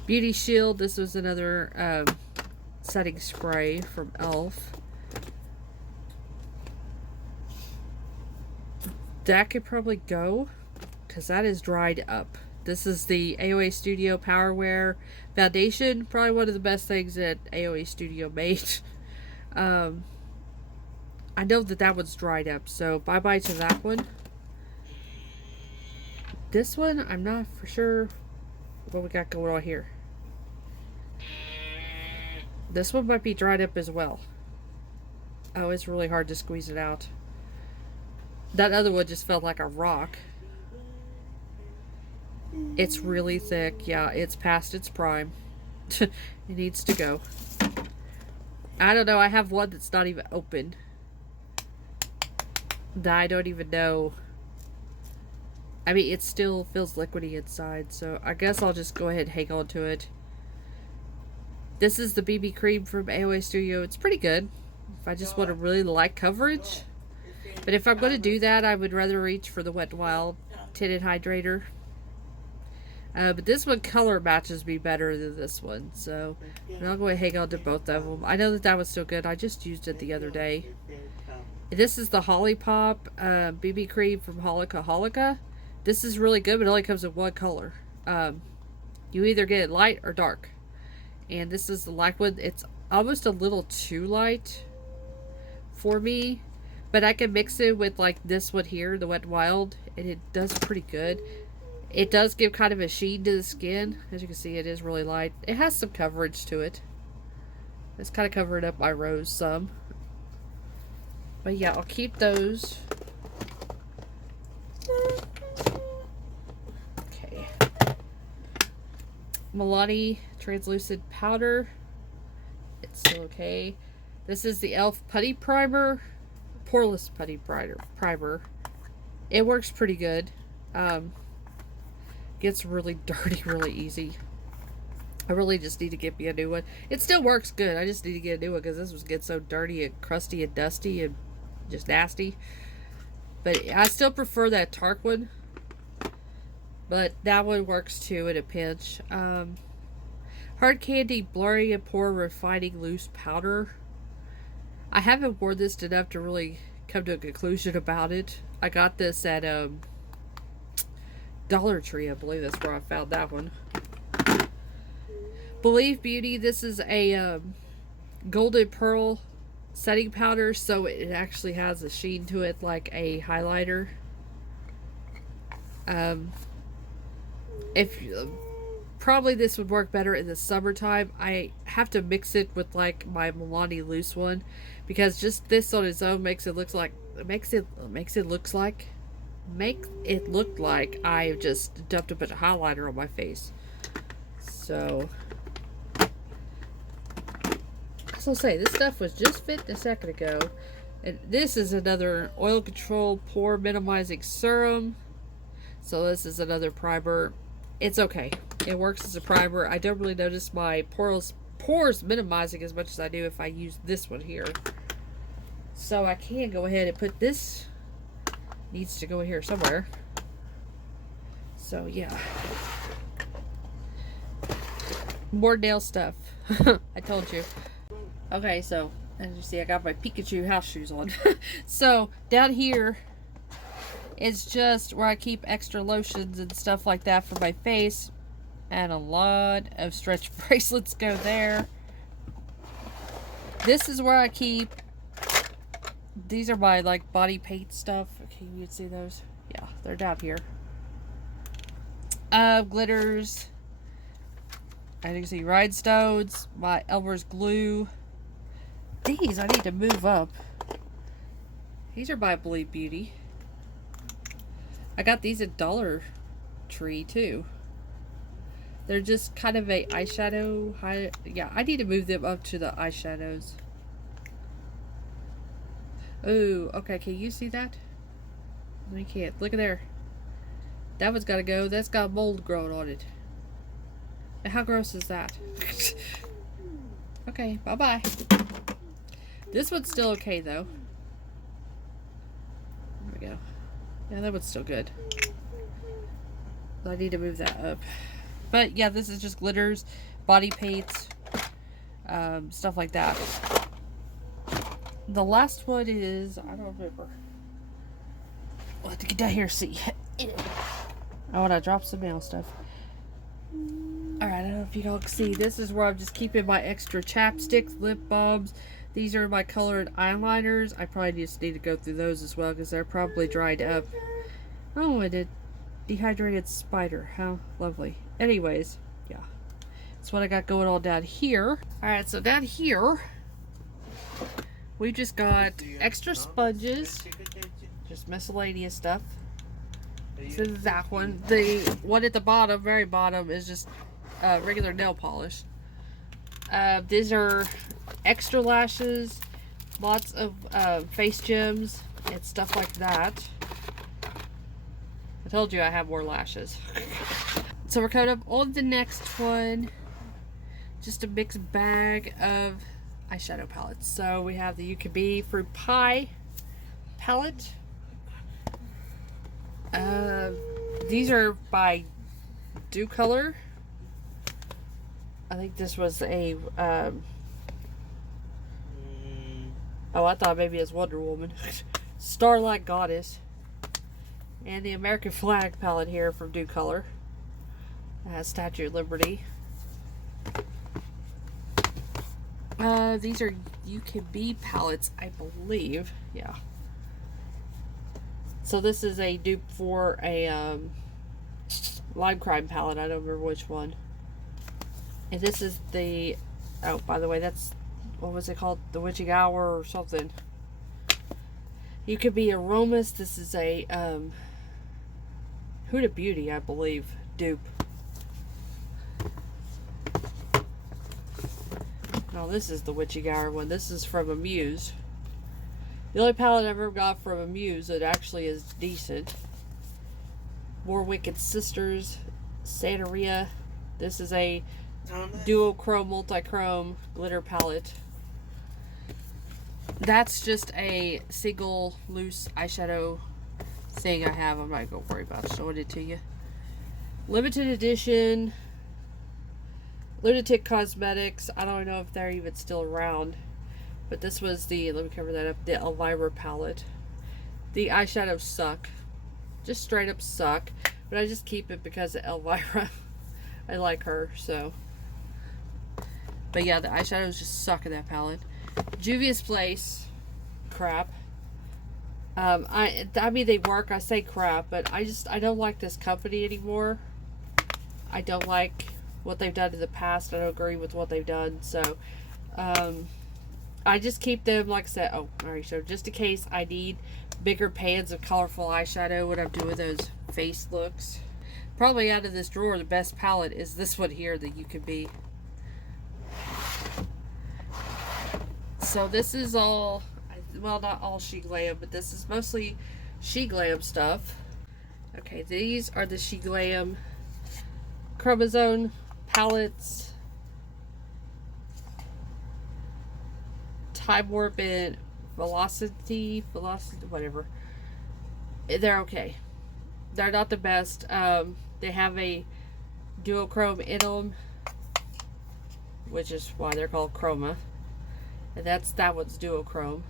Beauty Shield. This was another setting spray from e.l.f. That could probably go, because that is dried up. This is the AOA Studio Power Wear Foundation. Probably one of the best things that AOA Studio made. I know that one's dried up, so bye-bye to that one. This one, I'm not for sure what we got going on here. This one might be dried up as well. Oh, it's really hard to squeeze it out. That other one just felt like a rock. It's really thick. Yeah, it's past its prime. It needs to go. I don't know. I have one that's not even open. That I don't even know. I mean, it still feels liquidy inside, so I guess I'll just go ahead and hang on to it. This is the BB cream from AOA Studio. It's pretty good if I just want a really light coverage. But if I'm going to do that, I would rather reach for the Wet n Wild Tinted Hydrator. But this one color matches me better than this one, so I'll go ahead and hang on to both of them. I know that was still good. I just used it the other day. This is the Holly Pop BB cream from Holika Holika. This is really good, but it only comes in one color. You either get it light or dark. And this is the light one. It's almost a little too light for me, but I can mix it with like this one here, the Wet n Wild, and it does pretty good. It does give kind of a sheen to the skin. As you can see, it is really light. It has some coverage to it. It's kind of covering up my rose some. But yeah, I'll keep those. Okay. Milani Translucent Powder. It's still okay. This is the e.l.f. Putty Primer. Poreless Putty Primer. It works pretty good. Gets really dirty really easy. I really just need to get me a new one. It still works good. I just need to get a new one because this was getting so dirty and crusty and dusty and just nasty. But I still prefer that Tarte one. But that one works too in a pinch. Hard Candy Blurring and Pore Refining Loose Powder. I haven't worn this enough to really come to a conclusion about it. I got this at Dollar Tree, I believe that's where I found that one. Believe Beauty, this is a Golden Pearl setting powder, so it actually has a sheen to it like a highlighter. Um, if Probably this would work better in the summertime. I have to mix it with like my Milani loose one, because just this on its own makes it look like I just dumped a bunch of highlighter on my face. So, as I'll say, this stuff was just fit a second ago. And this is another oil control pore minimizing serum. So this is another primer. It's okay. It works as a primer. I don't really notice my pores minimizing as much as I do if I use this one here. So I can go ahead and put this. Needs to go here somewhere. So yeah. More nail stuff. I told you. Okay, so as you see, I got my Pikachu house shoes on. So down here is just where I keep extra lotions and stuff like that for my face. And a lot of stretch bracelets go there. This is where I keep, these are my like body paint stuff. Okay, you can see those. Yeah, they're down here. Glitters. As you can see, rhinestones, my Elmer's glue. These I need to move up. These are by Believe Beauty. I got these at Dollar Tree too. They're just kind of a eyeshadow. Yeah, I need to move them up to the eyeshadows. Oh, okay. Can you see that? No, you can't. Look at there. That one's got to go. That's got mold growing on it. And how gross is that? Okay, bye-bye. This one's still okay, though. There we go. Yeah, that one's still good. I need to move that up. But yeah, this is just glitters, body paints, stuff like that. The last one is, I don't remember. We'll have to get down here and see. Oh, and I dropped some nail stuff. Alright, I don't know if you all can see. This is where I'm just keeping my extra chapsticks, lip balms. These are my colored eyeliners. I probably just need to go through those as well because they're probably dried up. Oh, and a dehydrated spider. How lovely. Anyways, yeah. That's what I got going on down here. Alright, so down here, we just got extra sponges. Just miscellaneous stuff. So this is that one. The one at the bottom, very bottom, is just regular nail polish. These are extra lashes, lots of face gems, and stuff like that. I told you I have more lashes. So we're coming up on the next one. Just a mixed bag of eyeshadow palettes. So we have the UKB Fruit Pie palette. These are by De-Clutter. I think this was a oh, I thought maybe it's Wonder Woman. Starlight Goddess. And the American flag palette here from De-Clutter. It has Statue of Liberty. These are UKB palettes, I believe. Yeah. So this is a dupe for a Lime Crime palette. I don't remember which one. And this is the, oh, by the way, that's, what was it called? The Witching Hour or something. UKB Aromas. This is a Huda Beauty, I believe, dupe. No, this is the Witching Hour one. This is from Amuse. The only palette I've ever got from Amuse that actually is decent. More Wicked Sisters, Santeria. This is a duochrome, multi-chrome glitter palette. That's just a single loose eyeshadow thing I have. I'm not going to worry about showing it to you. Limited edition. Lunatic Cosmetics. I don't know if they're even still around. But this was the, let me cover that up, the Elvira palette. The eyeshadows suck. Just straight up suck. But I just keep it because of Elvira. I like her, so. But yeah, the eyeshadows just suck in that palette. Juvia's Place, crap. I mean they work. I say crap, but I don't like this company anymore. I don't like what they've done in the past. I don't agree with what they've done. So, I just keep them, like I said. Oh, alright. So just in case I need bigger pans of colorful eyeshadow when I'm doing those face looks. Probably out of this drawer, the best palette is this one here that you can be. So this is all, well, not all She Glam, but this is mostly She Glam stuff. Okay, these are the She Glam Chromosome palettes. Time Warp and Velocity, whatever. They're okay. They're not the best. They have a duochrome in them, which is why they're called Chroma. And that one's duochrome.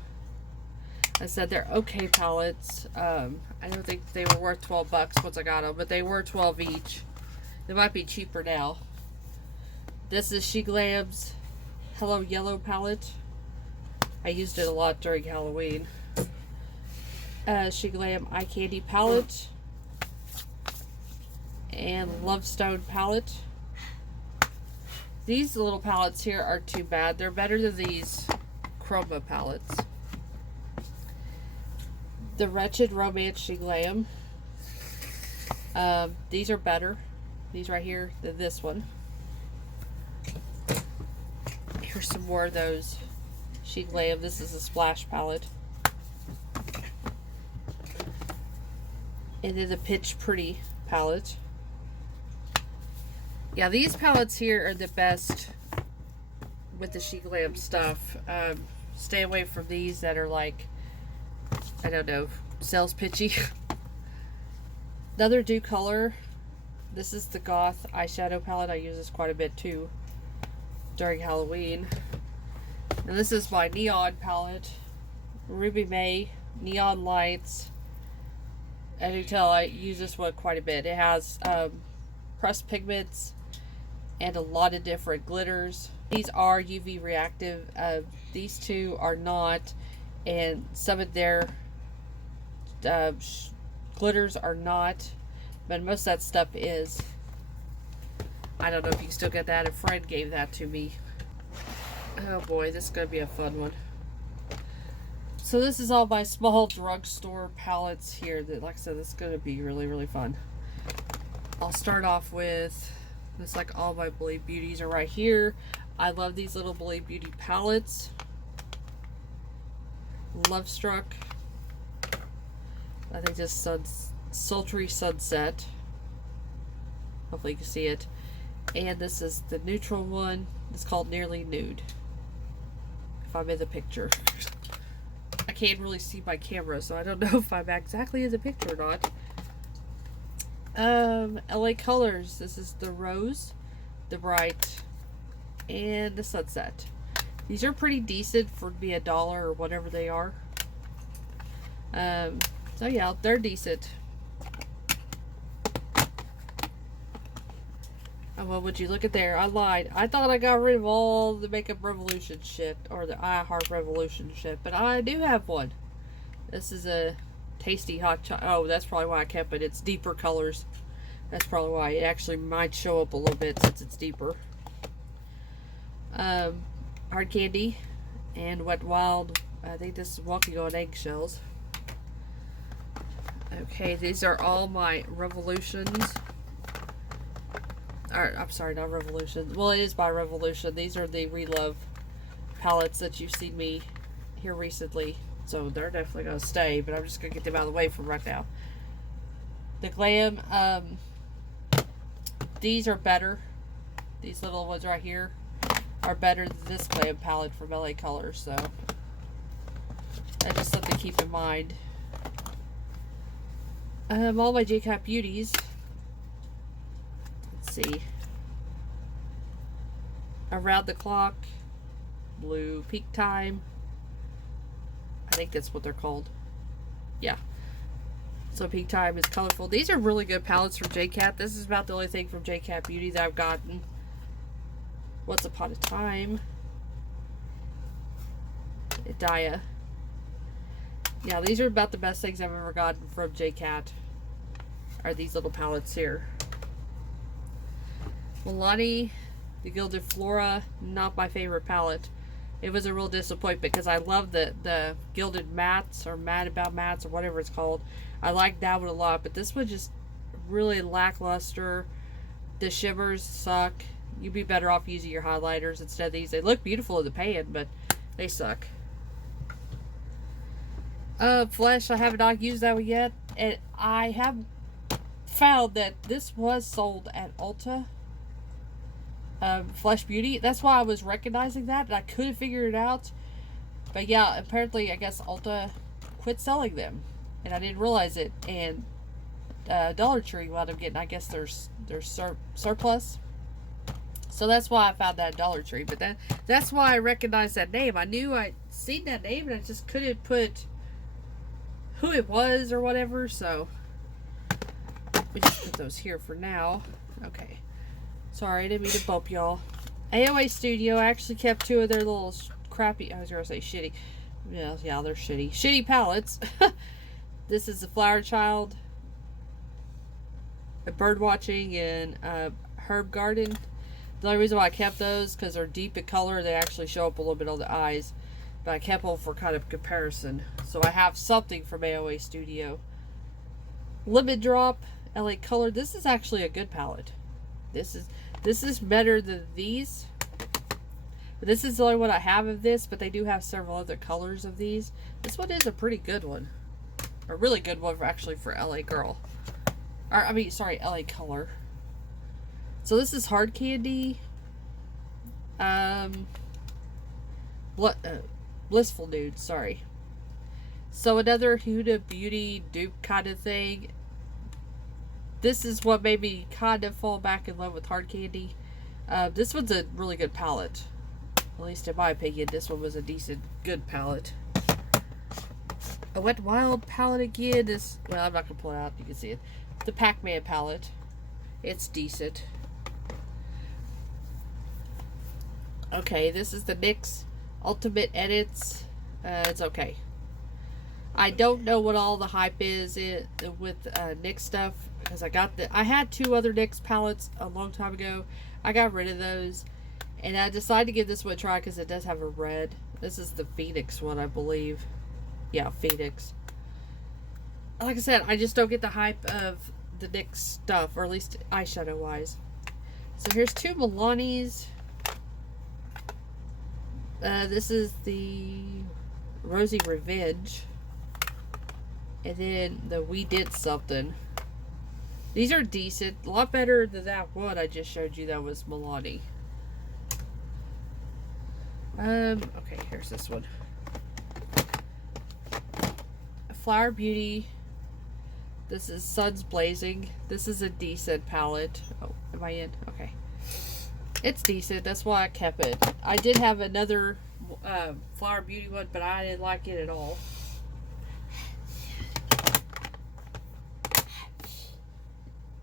I said they're okay palettes. I don't think they were worth $12 once I got them, but they were 12 each. They might be cheaper now. This is She Glam's Hello Yellow palette. I used it a lot during Halloween. She Glam Eye Candy palette. And Love Stone palette. These little palettes here aren't too bad. They're better than these Chroma palettes. The Wretched Romance She Glam. These are better. These right here than this one. Here's some more of those She Glam. This is a splash palette. And then the Pitch Pretty palette. Yeah, these palettes here are the best with the She Glam stuff. Stay away from these that are like, I don't know, sales pitchy. Another De-Color. This is the Goth eyeshadow palette. I use this quite a bit too during Halloween. And this is my Neon palette. Ruby May, Neon Lights. As you can tell, I use this one quite a bit. It has pressed pigments and a lot of different glitters. These are UV reactive. These two are not, and some of their glitters are not, but most of that stuff is. I don't know if you can still get that. A friend gave that to me. Oh boy, this is going to be a fun one. So this is all my small drugstore palettes here that, like I said, this is going to be really, really fun. I'll start off with, it's like all my Believe Beauties are right here. I love these little Believe Beauty palettes. Love Struck. I think this Sultry Sunset. Hopefully you can see it. And this is the neutral one. It's called Nearly Nude. If I'm in the picture. I can't really see my camera, so I don't know if I'm exactly in the picture or not. LA Colors. This is the Rose, the Bright, and the Sunset. These are pretty decent for to be $1 or whatever they are. So yeah, they're decent. Oh, well, would you look at there? I lied. I thought I got rid of all the Makeup Revolution shit, or the iHeart Revolution shit, but I do have one. This is a Tasty Hot Chocolate. Oh, that's probably why I kept it. It's deeper colors. That's probably why. It actually might show up a little bit since it's deeper. Hard Candy and Wet Wild. I think this is Walking on Eggshells. Okay, these are all my Revolutions. Or, I'm sorry, not Revolution. Well, it is by Revolution. These are the Relove palettes that you've seen me here recently. So they're definitely going to stay, but I'm just going to get them out of the way for right now. The Glam, these are better. These little ones right here are better than this Glam palette from LA Colors. So that's just something to keep in mind. All my JCat Beauties. Let's see. Around the Clock, Blue Peak Time. I think that's what they're called. Yeah. So Peak Time is colorful. These are really good palettes from JCat. This is about the only thing from JCat Beauty that I've gotten. Once Upon a Time. Daya. Yeah, these are about the best things I've ever gotten from J-Cat. Are these little palettes here. Milani, the Gilded Flora, not my favorite palette. It was a real disappointment because I love the Gilded Mattes or Mad About Mattes or whatever it's called. I like that one a lot, but this one just really lackluster. The shimmers suck. You'd be better off using your highlighters instead of these. They look beautiful in the pan, but they suck. Flesh, I have not used that one yet, and I have found that this was sold at Ulta. Flesh Beauty. That's why I was recognizing that, and I couldn't figure it out. But yeah, apparently, I guess Ulta quit selling them, and I didn't realize it. And Dollar Tree wound up getting, I guess, their surplus. So that's why I found that at Dollar Tree. But that's why I recognized that name. I knew I'd seen that name, and I just couldn't put who it was or whatever. So we just put those here for now. Okay. Sorry, I didn't mean to bump y'all. AOA Studio, I actually kept two of their little crappy, I was going to say shitty. Yeah, they're shitty. Shitty palettes. This is the Flower Child, a Bird Watching, and Herb Garden. The only reason why I kept those because they're deep in color. They actually show up a little bit on the eyes. But I kept them for kind of comparison. So I have something from AOA Studio. Limit Drop, LA Color. This is actually a good palette. This is better than these. This is the only one I have of this, but they do have several other colors of these. This one is a pretty good one. A really good one actually for LA Girl. Or, I mean, sorry, LA Color. So this is Hard Candy. Blissful Nude, sorry. So another Huda Beauty dupe kind of thing. This is what made me kind of fall back in love with Hard Candy. This one's a really good palette. At least in my opinion, this one was a decent, good palette. A Wet n Wild palette again is, well, I'm not going to pull it out. You can see it. The Pac-Man palette. It's decent. Okay, this is the NYX Ultimate Edits. It's okay. I don't know what all the hype is with NYX stuff. Because I had two other NYX palettes a long time ago. I got rid of those. And I decided to give this one a try because it does have a red. This is the Phoenix one, I believe. Yeah, Phoenix. Like I said, I just don't get the hype of the NYX stuff. Or at least eyeshadow wise. So here's two Milani's. This is the Rosy Revenge. And then the We Did Something. These are decent. A lot better than that one I just showed you that was Milani. Okay, here's this one. Flower Beauty. This is Suns Blazing. This is a decent palette. Oh, am I in? Okay. It's decent. That's why I kept it. I did have another Flower Beauty one, but I didn't like it at all.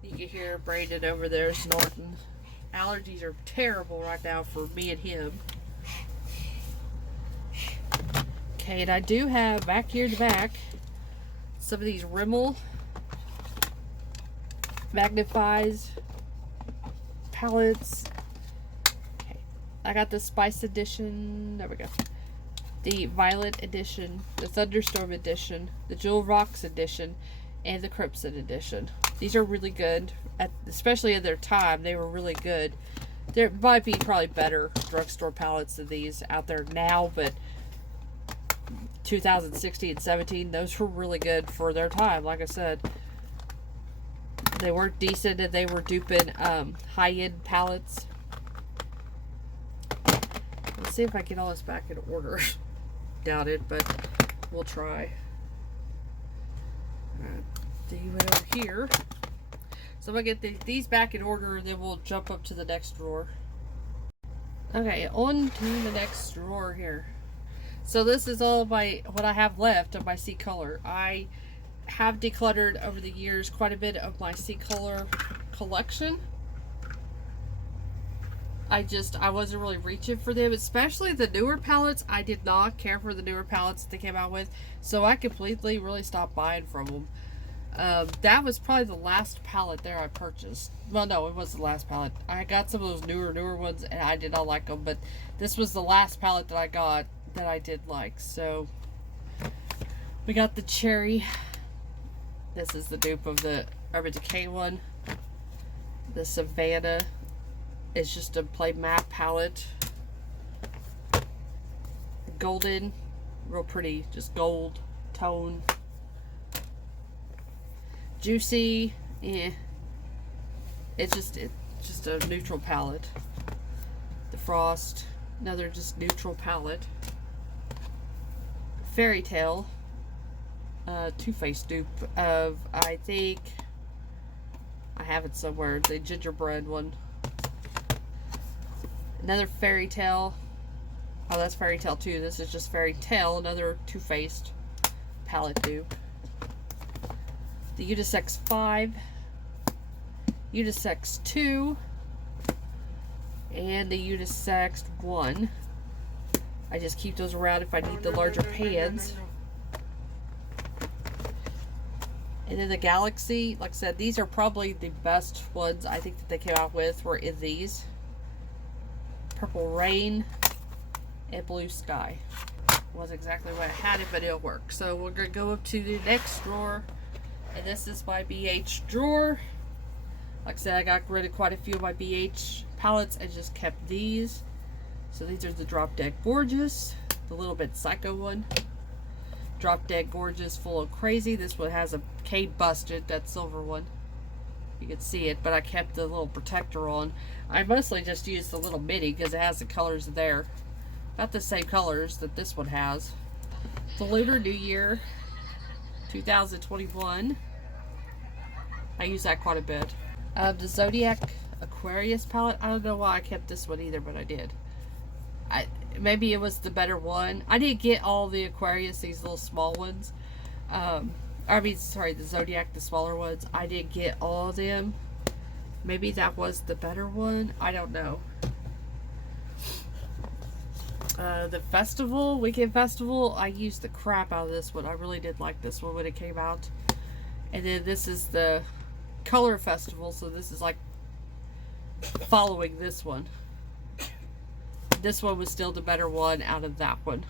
You can hear Brandon over there snorting. Allergies are terrible right now for me and him. Okay, and I do have back here in the back some of these Rimmel Magnifies palettes. Okay, I got the Spice Edition. There we go. The Violet Edition, the Thunderstorm Edition, the Jewel Rocks Edition, and the Crimson Edition. These are really good, especially at their time. They were really good. There might be probably better drugstore palettes than these out there now, but 2016 and 17, those were really good for their time. Like I said, they were decent and they were duping high-end palettes. Let's see if I can get all this back in order. Doubt it, but we'll try. Do it over here. So I'm going to get these back in order, and then we'll jump up to the next drawer. Okay, on to the next drawer here. So this is all what I have left of my C Color. I have decluttered over the years quite a bit of my C Color collection. I wasn't really reaching for them, especially the newer palettes. I did not care for the newer palettes that they came out with, so I completely really stopped buying from them. That was probably the last palette there I purchased. Well, no, it was the last palette. I got some of those newer ones, and I did not like them, but this was the last palette that I got that I did like. So we got the cherry. This is the dupe of the Urban Decay one. The Savannah is just a plain matte palette. Golden, real pretty, just gold tone. Juicy, eh. It's just a neutral palette. The Frost, another just neutral palette. Fairy Tale, Too Faced dupe of, I think, I have it somewhere, the gingerbread one. Another Fairy Tale. Oh, that's Fairy Tale 2. This is just Fairy Tale, another Too Faced palette dupe. The Unisex 5, Unisex 2, and the Unisex 1. I just keep those around if I need the larger pans. And then the Galaxy, like I said, these are probably the best ones I think that they came out with were in these. Purple Rain and Blue Sky. Wasn't exactly what I had it, but it'll work. So we're going to go up to the next drawer. And this is my BH drawer. Like I said, I got rid of quite a few of my BH palettes and just kept these. So these are the Drop Dead Gorgeous, the Little Bit Psycho one. Drop Dead Gorgeous Full of Crazy. This one has a Cade Busted, that silver one. You can see it, but I kept the little protector on. I mostly just used the little mini because it has the colors there. About the same colors that this one has. The Lunar New Year 2021. I use that quite a bit. The Zodiac Aquarius palette. I don't know why I kept this one either, but I did. Maybe it was the better one. I didn't get all the Aquarius, these little small ones. Sorry, the Zodiac, the smaller ones. I didn't get all of them. Maybe that was the better one. I don't know. The Festival, Weekend Festival, I used the crap out of this one. I really did like this one when it came out. And then this is the Color Festival, so this is like following this one. This one was still the better one out of that one.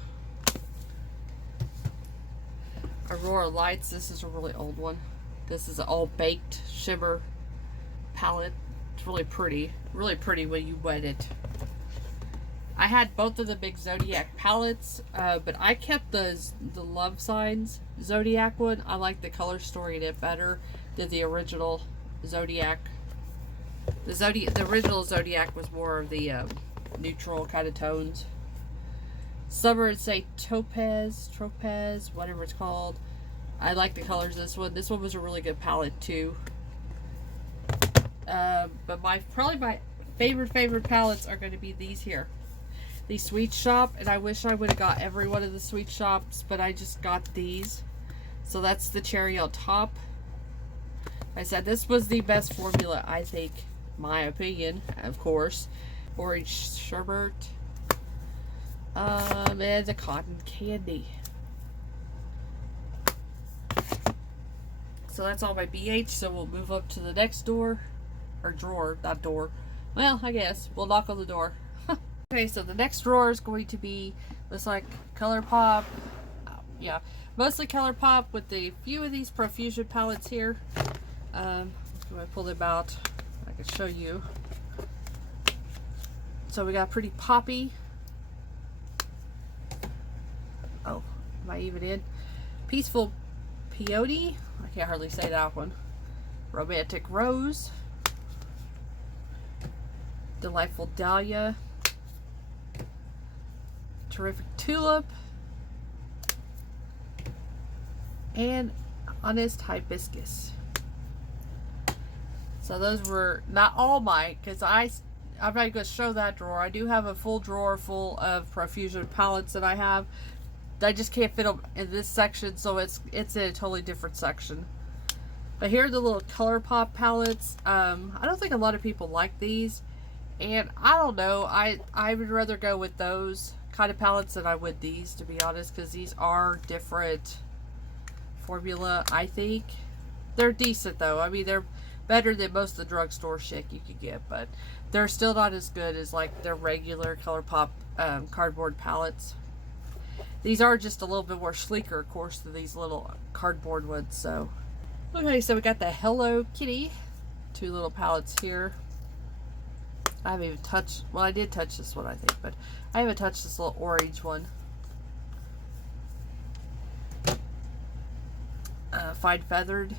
Aurora Lights, this is a really old one. This is an all baked shimmer palette. It's really pretty when you wet it. I had both of the big Zodiac palettes, but I kept the Love Signs Zodiac one. I like the color story in it better than the original Zodiac. The original Zodiac was more of the neutral kind of tones. Summer and say Topaz, whatever it's called. I like the colors of this one. This one was a really good palette too. But probably my favorite palettes are going to be these here. The Sweet Shop, and I wish I would have got every one of the Sweet Shops, but I just got these. So that's the cherry on top. I said this was the best formula, I think, my opinion, of course. Orange Sherbet. And the Cotton Candy. So that's all my BH, so we'll move up to the next door. Or drawer, not door. Well, I guess. We'll knock on the door. Okay, so the next drawer is going to be, looks like ColourPop. Yeah, mostly ColourPop with a few of these Profusion palettes here. I'm going to pull them out. I can show you. So we got Pretty Poppy. Oh, am I even in? Peaceful Peyote. I can't hardly say that one. Romantic Rose. Delightful Dahlia. Terrific Tulip. And Honest Hibiscus. So those were not all mine, because I'm not going to show that drawer. I do have a full drawer full of Profusion palettes that I have. I just can't fit them in this section, so it's in a totally different section. But here are the little ColourPop palettes. I don't think a lot of people like these. And I don't know, I would rather go with those kind of palettes than I would these, to be honest, because these are different formula, I think. They're decent though. I mean, they're better than most of the drugstore shit you could get, but they're still not as good as like their regular ColourPop cardboard palettes. These are just a little bit more sleeker, of course, than these little cardboard ones. So, okay, so we got the Hello Kitty, 2 little palettes here. I haven't even touched, well, I did touch this one, I think, but I haven't touched this little orange one. Fine Feathered.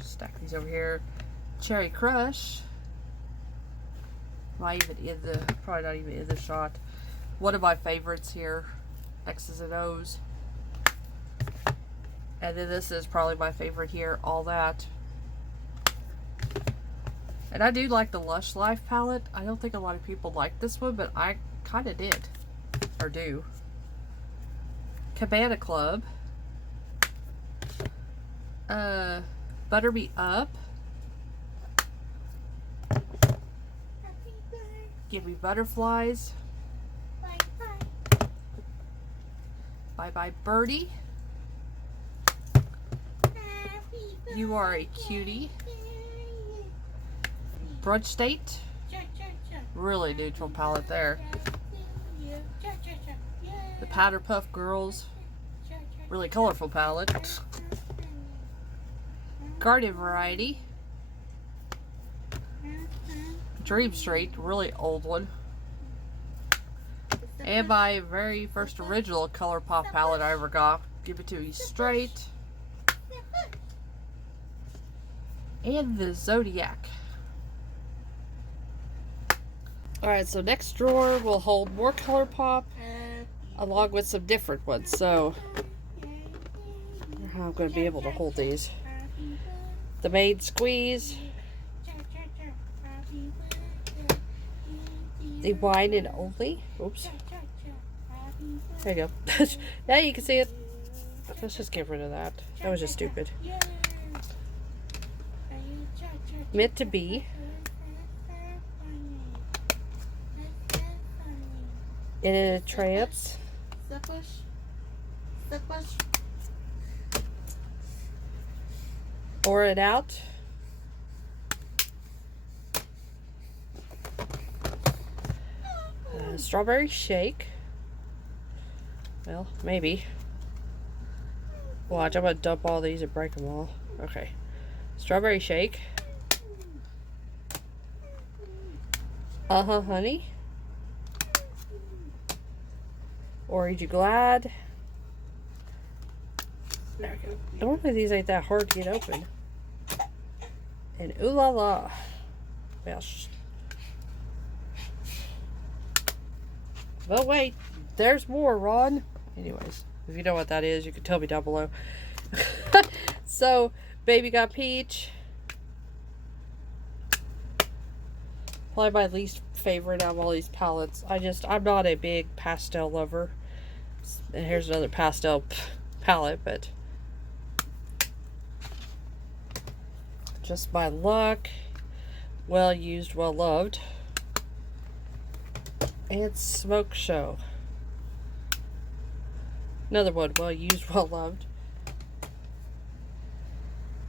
Stack these over here. Cherry Crush. Not even in the, probably not even in the shot. One of my favorites here. X's and O's. And then this is probably my favorite here. All That. And I do like the Lush Life palette. I don't think a lot of people like this one, but I kind of did. Or do. Cabana Club. Butter Me Up. Give Me Butterflies. Bye Bye Birdie. You Are a Cutie. Brunch Date. Really neutral palette there. The Powder Puff Girls. Really colorful palette. Garden Variety. Dream Street, really old one. And my very first original ColourPop palette I ever got. Give It To You Straight. And the Zodiac. Alright, so next drawer will hold more ColourPop along with some different ones. So, I don't know how I'm going to be able to hold these. The Maid Squeeze. The Wine and Only. Oops. There you go. Now you can see it. Let's just get rid of that. That was just stupid. Meant to Be. In a Trance. Pour It Out. Strawberry Shake. Well, maybe. Watch, I'm going to dump all these and break them all. Okay. Strawberry Shake. Honey. Orange Glad. There we go. Normally these ain't that hard to get open. And Ooh La La. Well, but wait, there's more, Ron. Anyways, if you know what that is, you can tell me down below. So, Baby Got Peach. Probably my least favorite out of all these palettes. I'm not a big pastel lover. And here's another pastel palette, but just my luck. Well used, well loved. And Smoke Show. Another one, well used, well loved.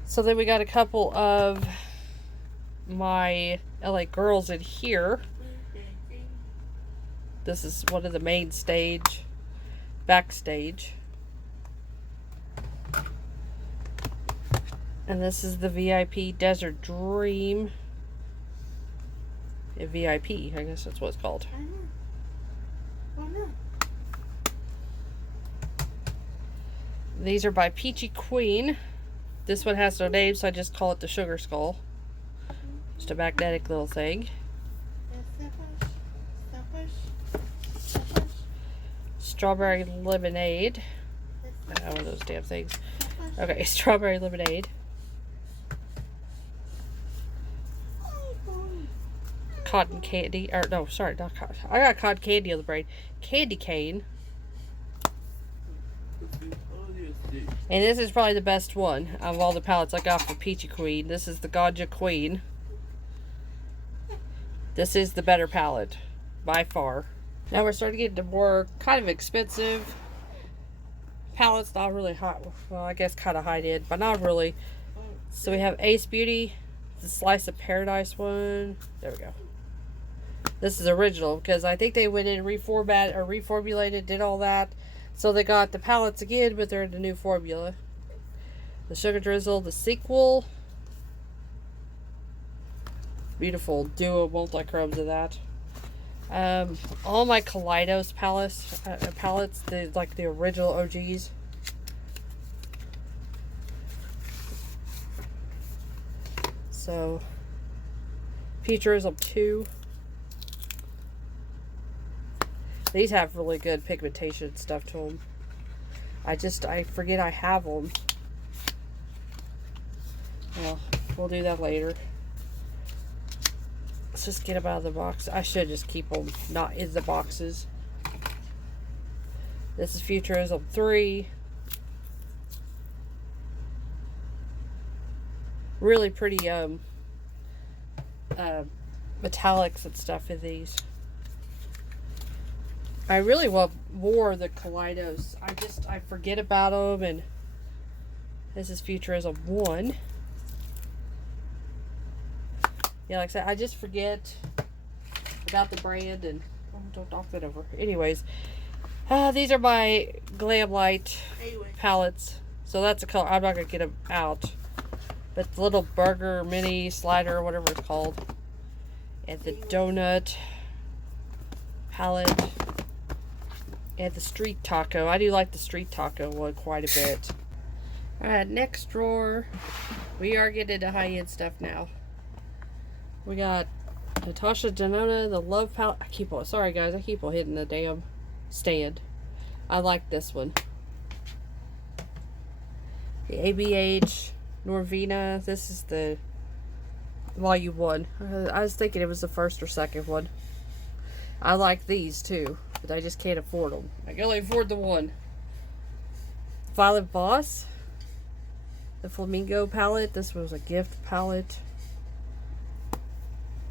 So then we got a couple of my LA Girls in here. This is one of the main stage, backstage. And this is the VIP Desert Dream. VIP, I guess that's what it's called. These are by Peachy Queen. This one has no name, so I just call it the Sugar Skull. Just a magnetic little thing. Strawberry Lemonade. One of those damn things. Okay, Strawberry Lemonade. Cotton Candy. Or, no, sorry, not cotton. I got cotton candy on the brain. Candy Cane. And this is probably the best one of all the palettes I got for Peachy Queen. This is the Ganja Queen. This is the better palette by far. Now we're starting to get into more kind of expensive palettes, not really high, well, I guess kind of high end, but not really. So we have Ace Beauty, the Slice of Paradise one. There we go. This is original because I think they went in and reformulated, did all that. So they got the palettes again, but they're in the new formula. The Sugar Drizzle, the sequel. Beautiful duo multi-chromes of that. All my Kaleidos palettes, like the original OGs. So, Futurism 2. These have really good pigmentation stuff to them. I forget I have them. Well, we'll do that later. Let's just get them out of the box. I should just keep them not in the boxes. This is Futurism 3. Really pretty metallics and stuff in these. I really want more of the Kaleidos. I forget about them, and this is Futurism 1. Yeah, like I said, I just forget about the brand, and don't knock that over. Anyways, these are my Glam Light palettes. So that's a color. I'm not going to get them out. But the little burger mini slider, or whatever it's called. And the donut palette. And the street taco. I do like the street taco one quite a bit. Alright, next drawer. We are getting into high-end stuff now. We got Natasha Denona, the Love Palette. Sorry guys, I keep on hitting the damn stand. I like this one. The ABH Norvina. This is the Volume 1. I was thinking it was the first or second one. I like these too, but I just can't afford them. I can only afford the one. Violet Voss. The Flamingo palette. This was a gift palette.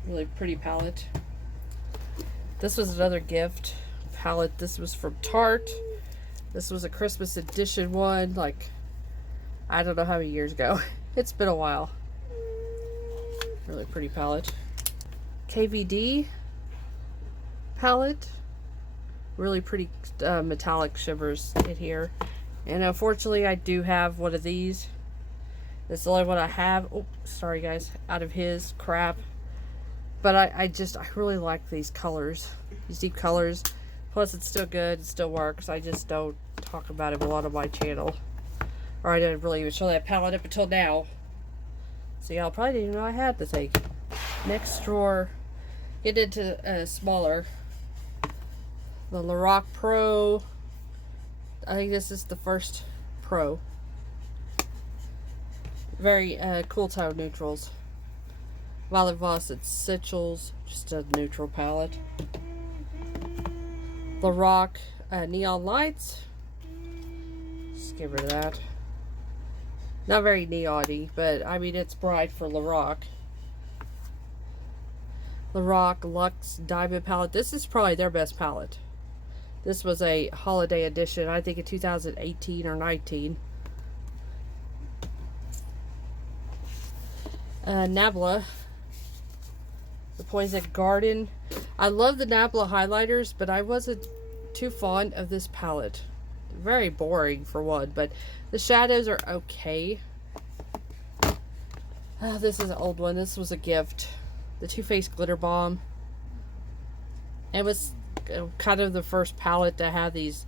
Really pretty palette. This was another gift palette. This was from Tarte. This was a Christmas edition one, like, I don't know how many years ago. It's been a while. Really pretty palette. KVD palette. Really pretty metallic shivers in here. And unfortunately, I do have one of these. This is the only one I have. Oh, sorry guys. Out of his crap. But I really like these colors. These deep colors. Plus, it's still good. It still works. I just don't talk about it a lot on my channel. Or I didn't really even show that palette up until now. So y'all probably didn't even know I had the thing. Next drawer. Get into smaller. The Lorac Pro. I think this is the first Pro. Very cool tone neutrals. Violet Voss Essentials, just a neutral palette. Lorac Neon Lights. Just get rid of that. Not very neon-y, but I mean it's bright for Lorac. Lorac Luxe Diamond Palette. This is probably their best palette. This was a holiday edition, I think in 2018 or 19. Nabla. The Poison Garden. I love the Nabla highlighters, but I wasn't too fond of this palette. Very boring for one, but the shadows are okay. This is an old one. This was a gift. The Too Faced Glitter Bomb. It was kind of the first palette to have these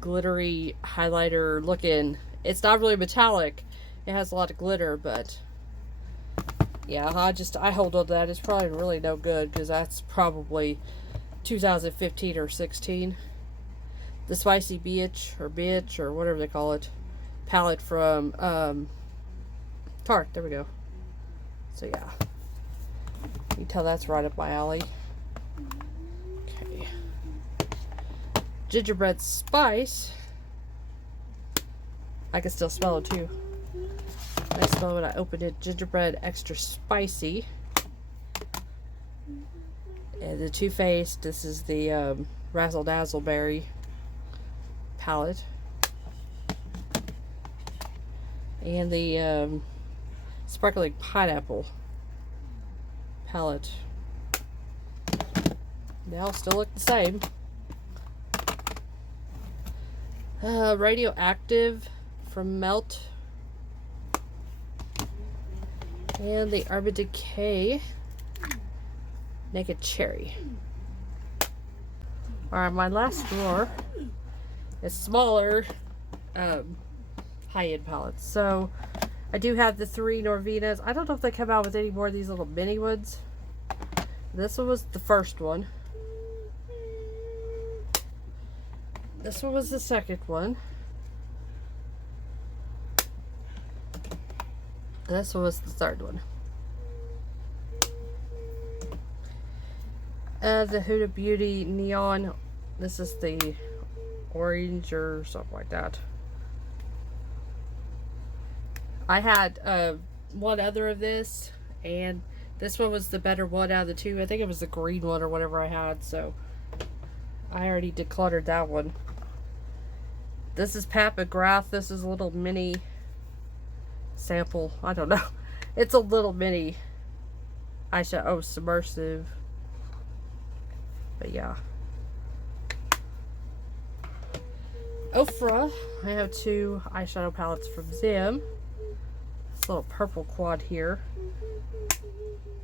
glittery highlighter looking. It's not really metallic. It has a lot of glitter, but yeah, I hold on to that. It's probably really no good because that's probably 2015 or 16. The Spicy Bitch or whatever they call it palette from Tarte. There we go. So yeah, you can tell that's right up my alley. Okay. Gingerbread Spice. I can still smell it too. I smell when I opened it. Gingerbread Extra Spicy. And the Too Faced, this is the Razzle Dazzle Berry palette. And the Sparkling Pineapple palette. They all still look the same. Radioactive from Melt. And the Urban Decay Naked Cherry. Alright, my last drawer is smaller high-end palettes. So I do have the 3 Norvinas. I don't know if they come out with any more of these little mini ones. This one was the first one. This one was the second one. This one was the third one. The Huda Beauty Neon. This is the orange or something like that. I had one other of this, and this one was the better one out of the 2. I think it was the green one or whatever I had, so I already decluttered that one. This is Pat McGrath. This is a little mini sample. I don't know. It's a little mini eyeshadow submersive. But yeah. Ofra. I have 2 eyeshadow palettes from them. This little purple quad here.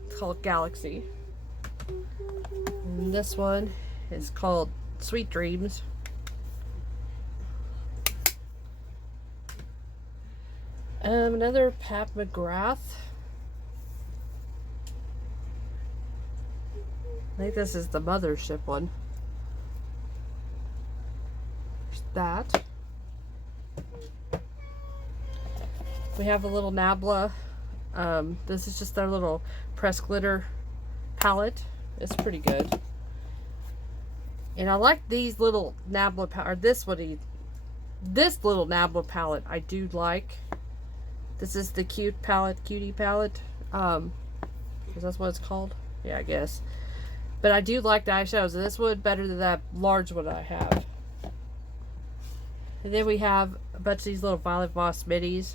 It's called Galaxy. And this one is called Sweet Dreams. Another Pat McGrath. I think this is the Mothership one. There's that. We have a little Nabla. This is just their little press glitter palette. It's pretty good. And I like these little Nabla or this little Nabla palette I do like. This is the cutie palette, because that's what it's called. Yeah, I guess. But I do like the eyeshadows of this one better than that large one I have. And then we have a bunch of these little Violet Voss minis.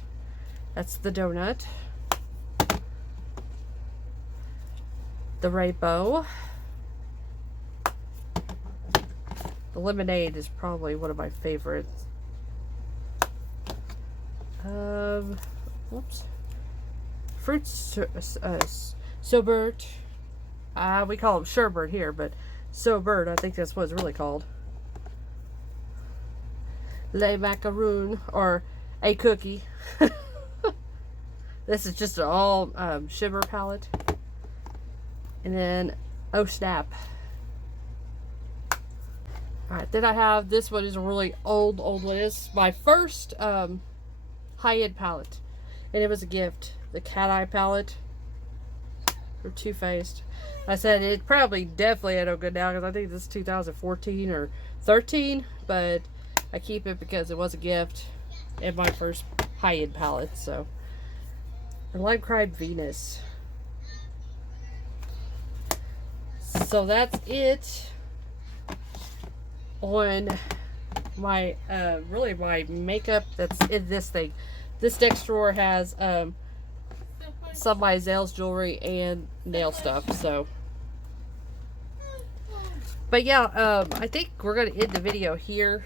That's the donut. The Rainbow. The lemonade is probably one of my favorites. Whoops. Fruit Sobert. We call them sherbet here, but Sobert, I think that's what it's really called. Le Macaroon, or a cookie. This is just an all shimmer palette. And then, oh snap. Alright, then I have, this one is a really old one. It's my first high-end palette. And it was a gift. The Cat Eye palette. For Too Faced. I said it probably definitely ain't no good now because I think this is 2014 or 13. But I keep it because it was a gift. And my first high-end palette. So. And Lime Crime Venus. So that's it on my really my makeup that's in this thing. This next drawer has some of my Zales jewelry and nail stuff. So, but yeah, I think we're gonna end the video here.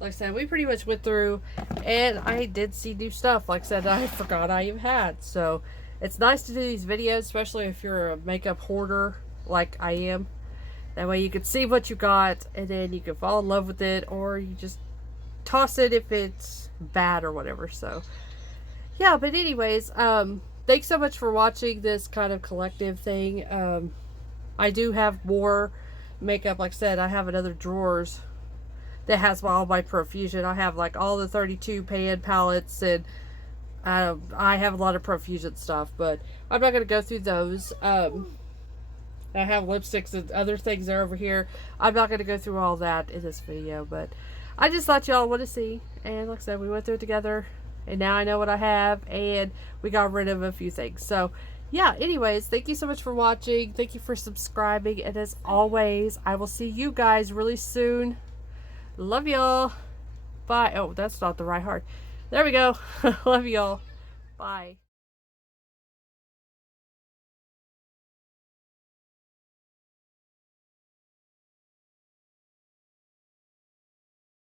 Like I said, we pretty much went through, and I did see new stuff. Like I said, I forgot I even had. So it's nice to do these videos, especially if you're a makeup hoarder like I am. That way you can see what you got, and then you can fall in love with it, or you just toss it if it's bad or whatever. So yeah, but anyways, thanks so much for watching this kind of collective thing. I do have more makeup. Like I said, I have another drawers that has all my profusion. I have like all the 32 pan palettes, and I have a lot of profusion stuff, but I'm not going to go through those. I have lipsticks and other things that are over here. I'm not going to go through all that in this video, but I just thought y'all want to see. And like I said, we went through it together, and now I know what I have, and we got rid of a few things. So yeah, anyways, thank you so much for watching. Thank you for subscribing. And as always, I will see you guys really soon. Love y'all. Bye. Oh, that's not the right heart. There we go. Love y'all. Bye.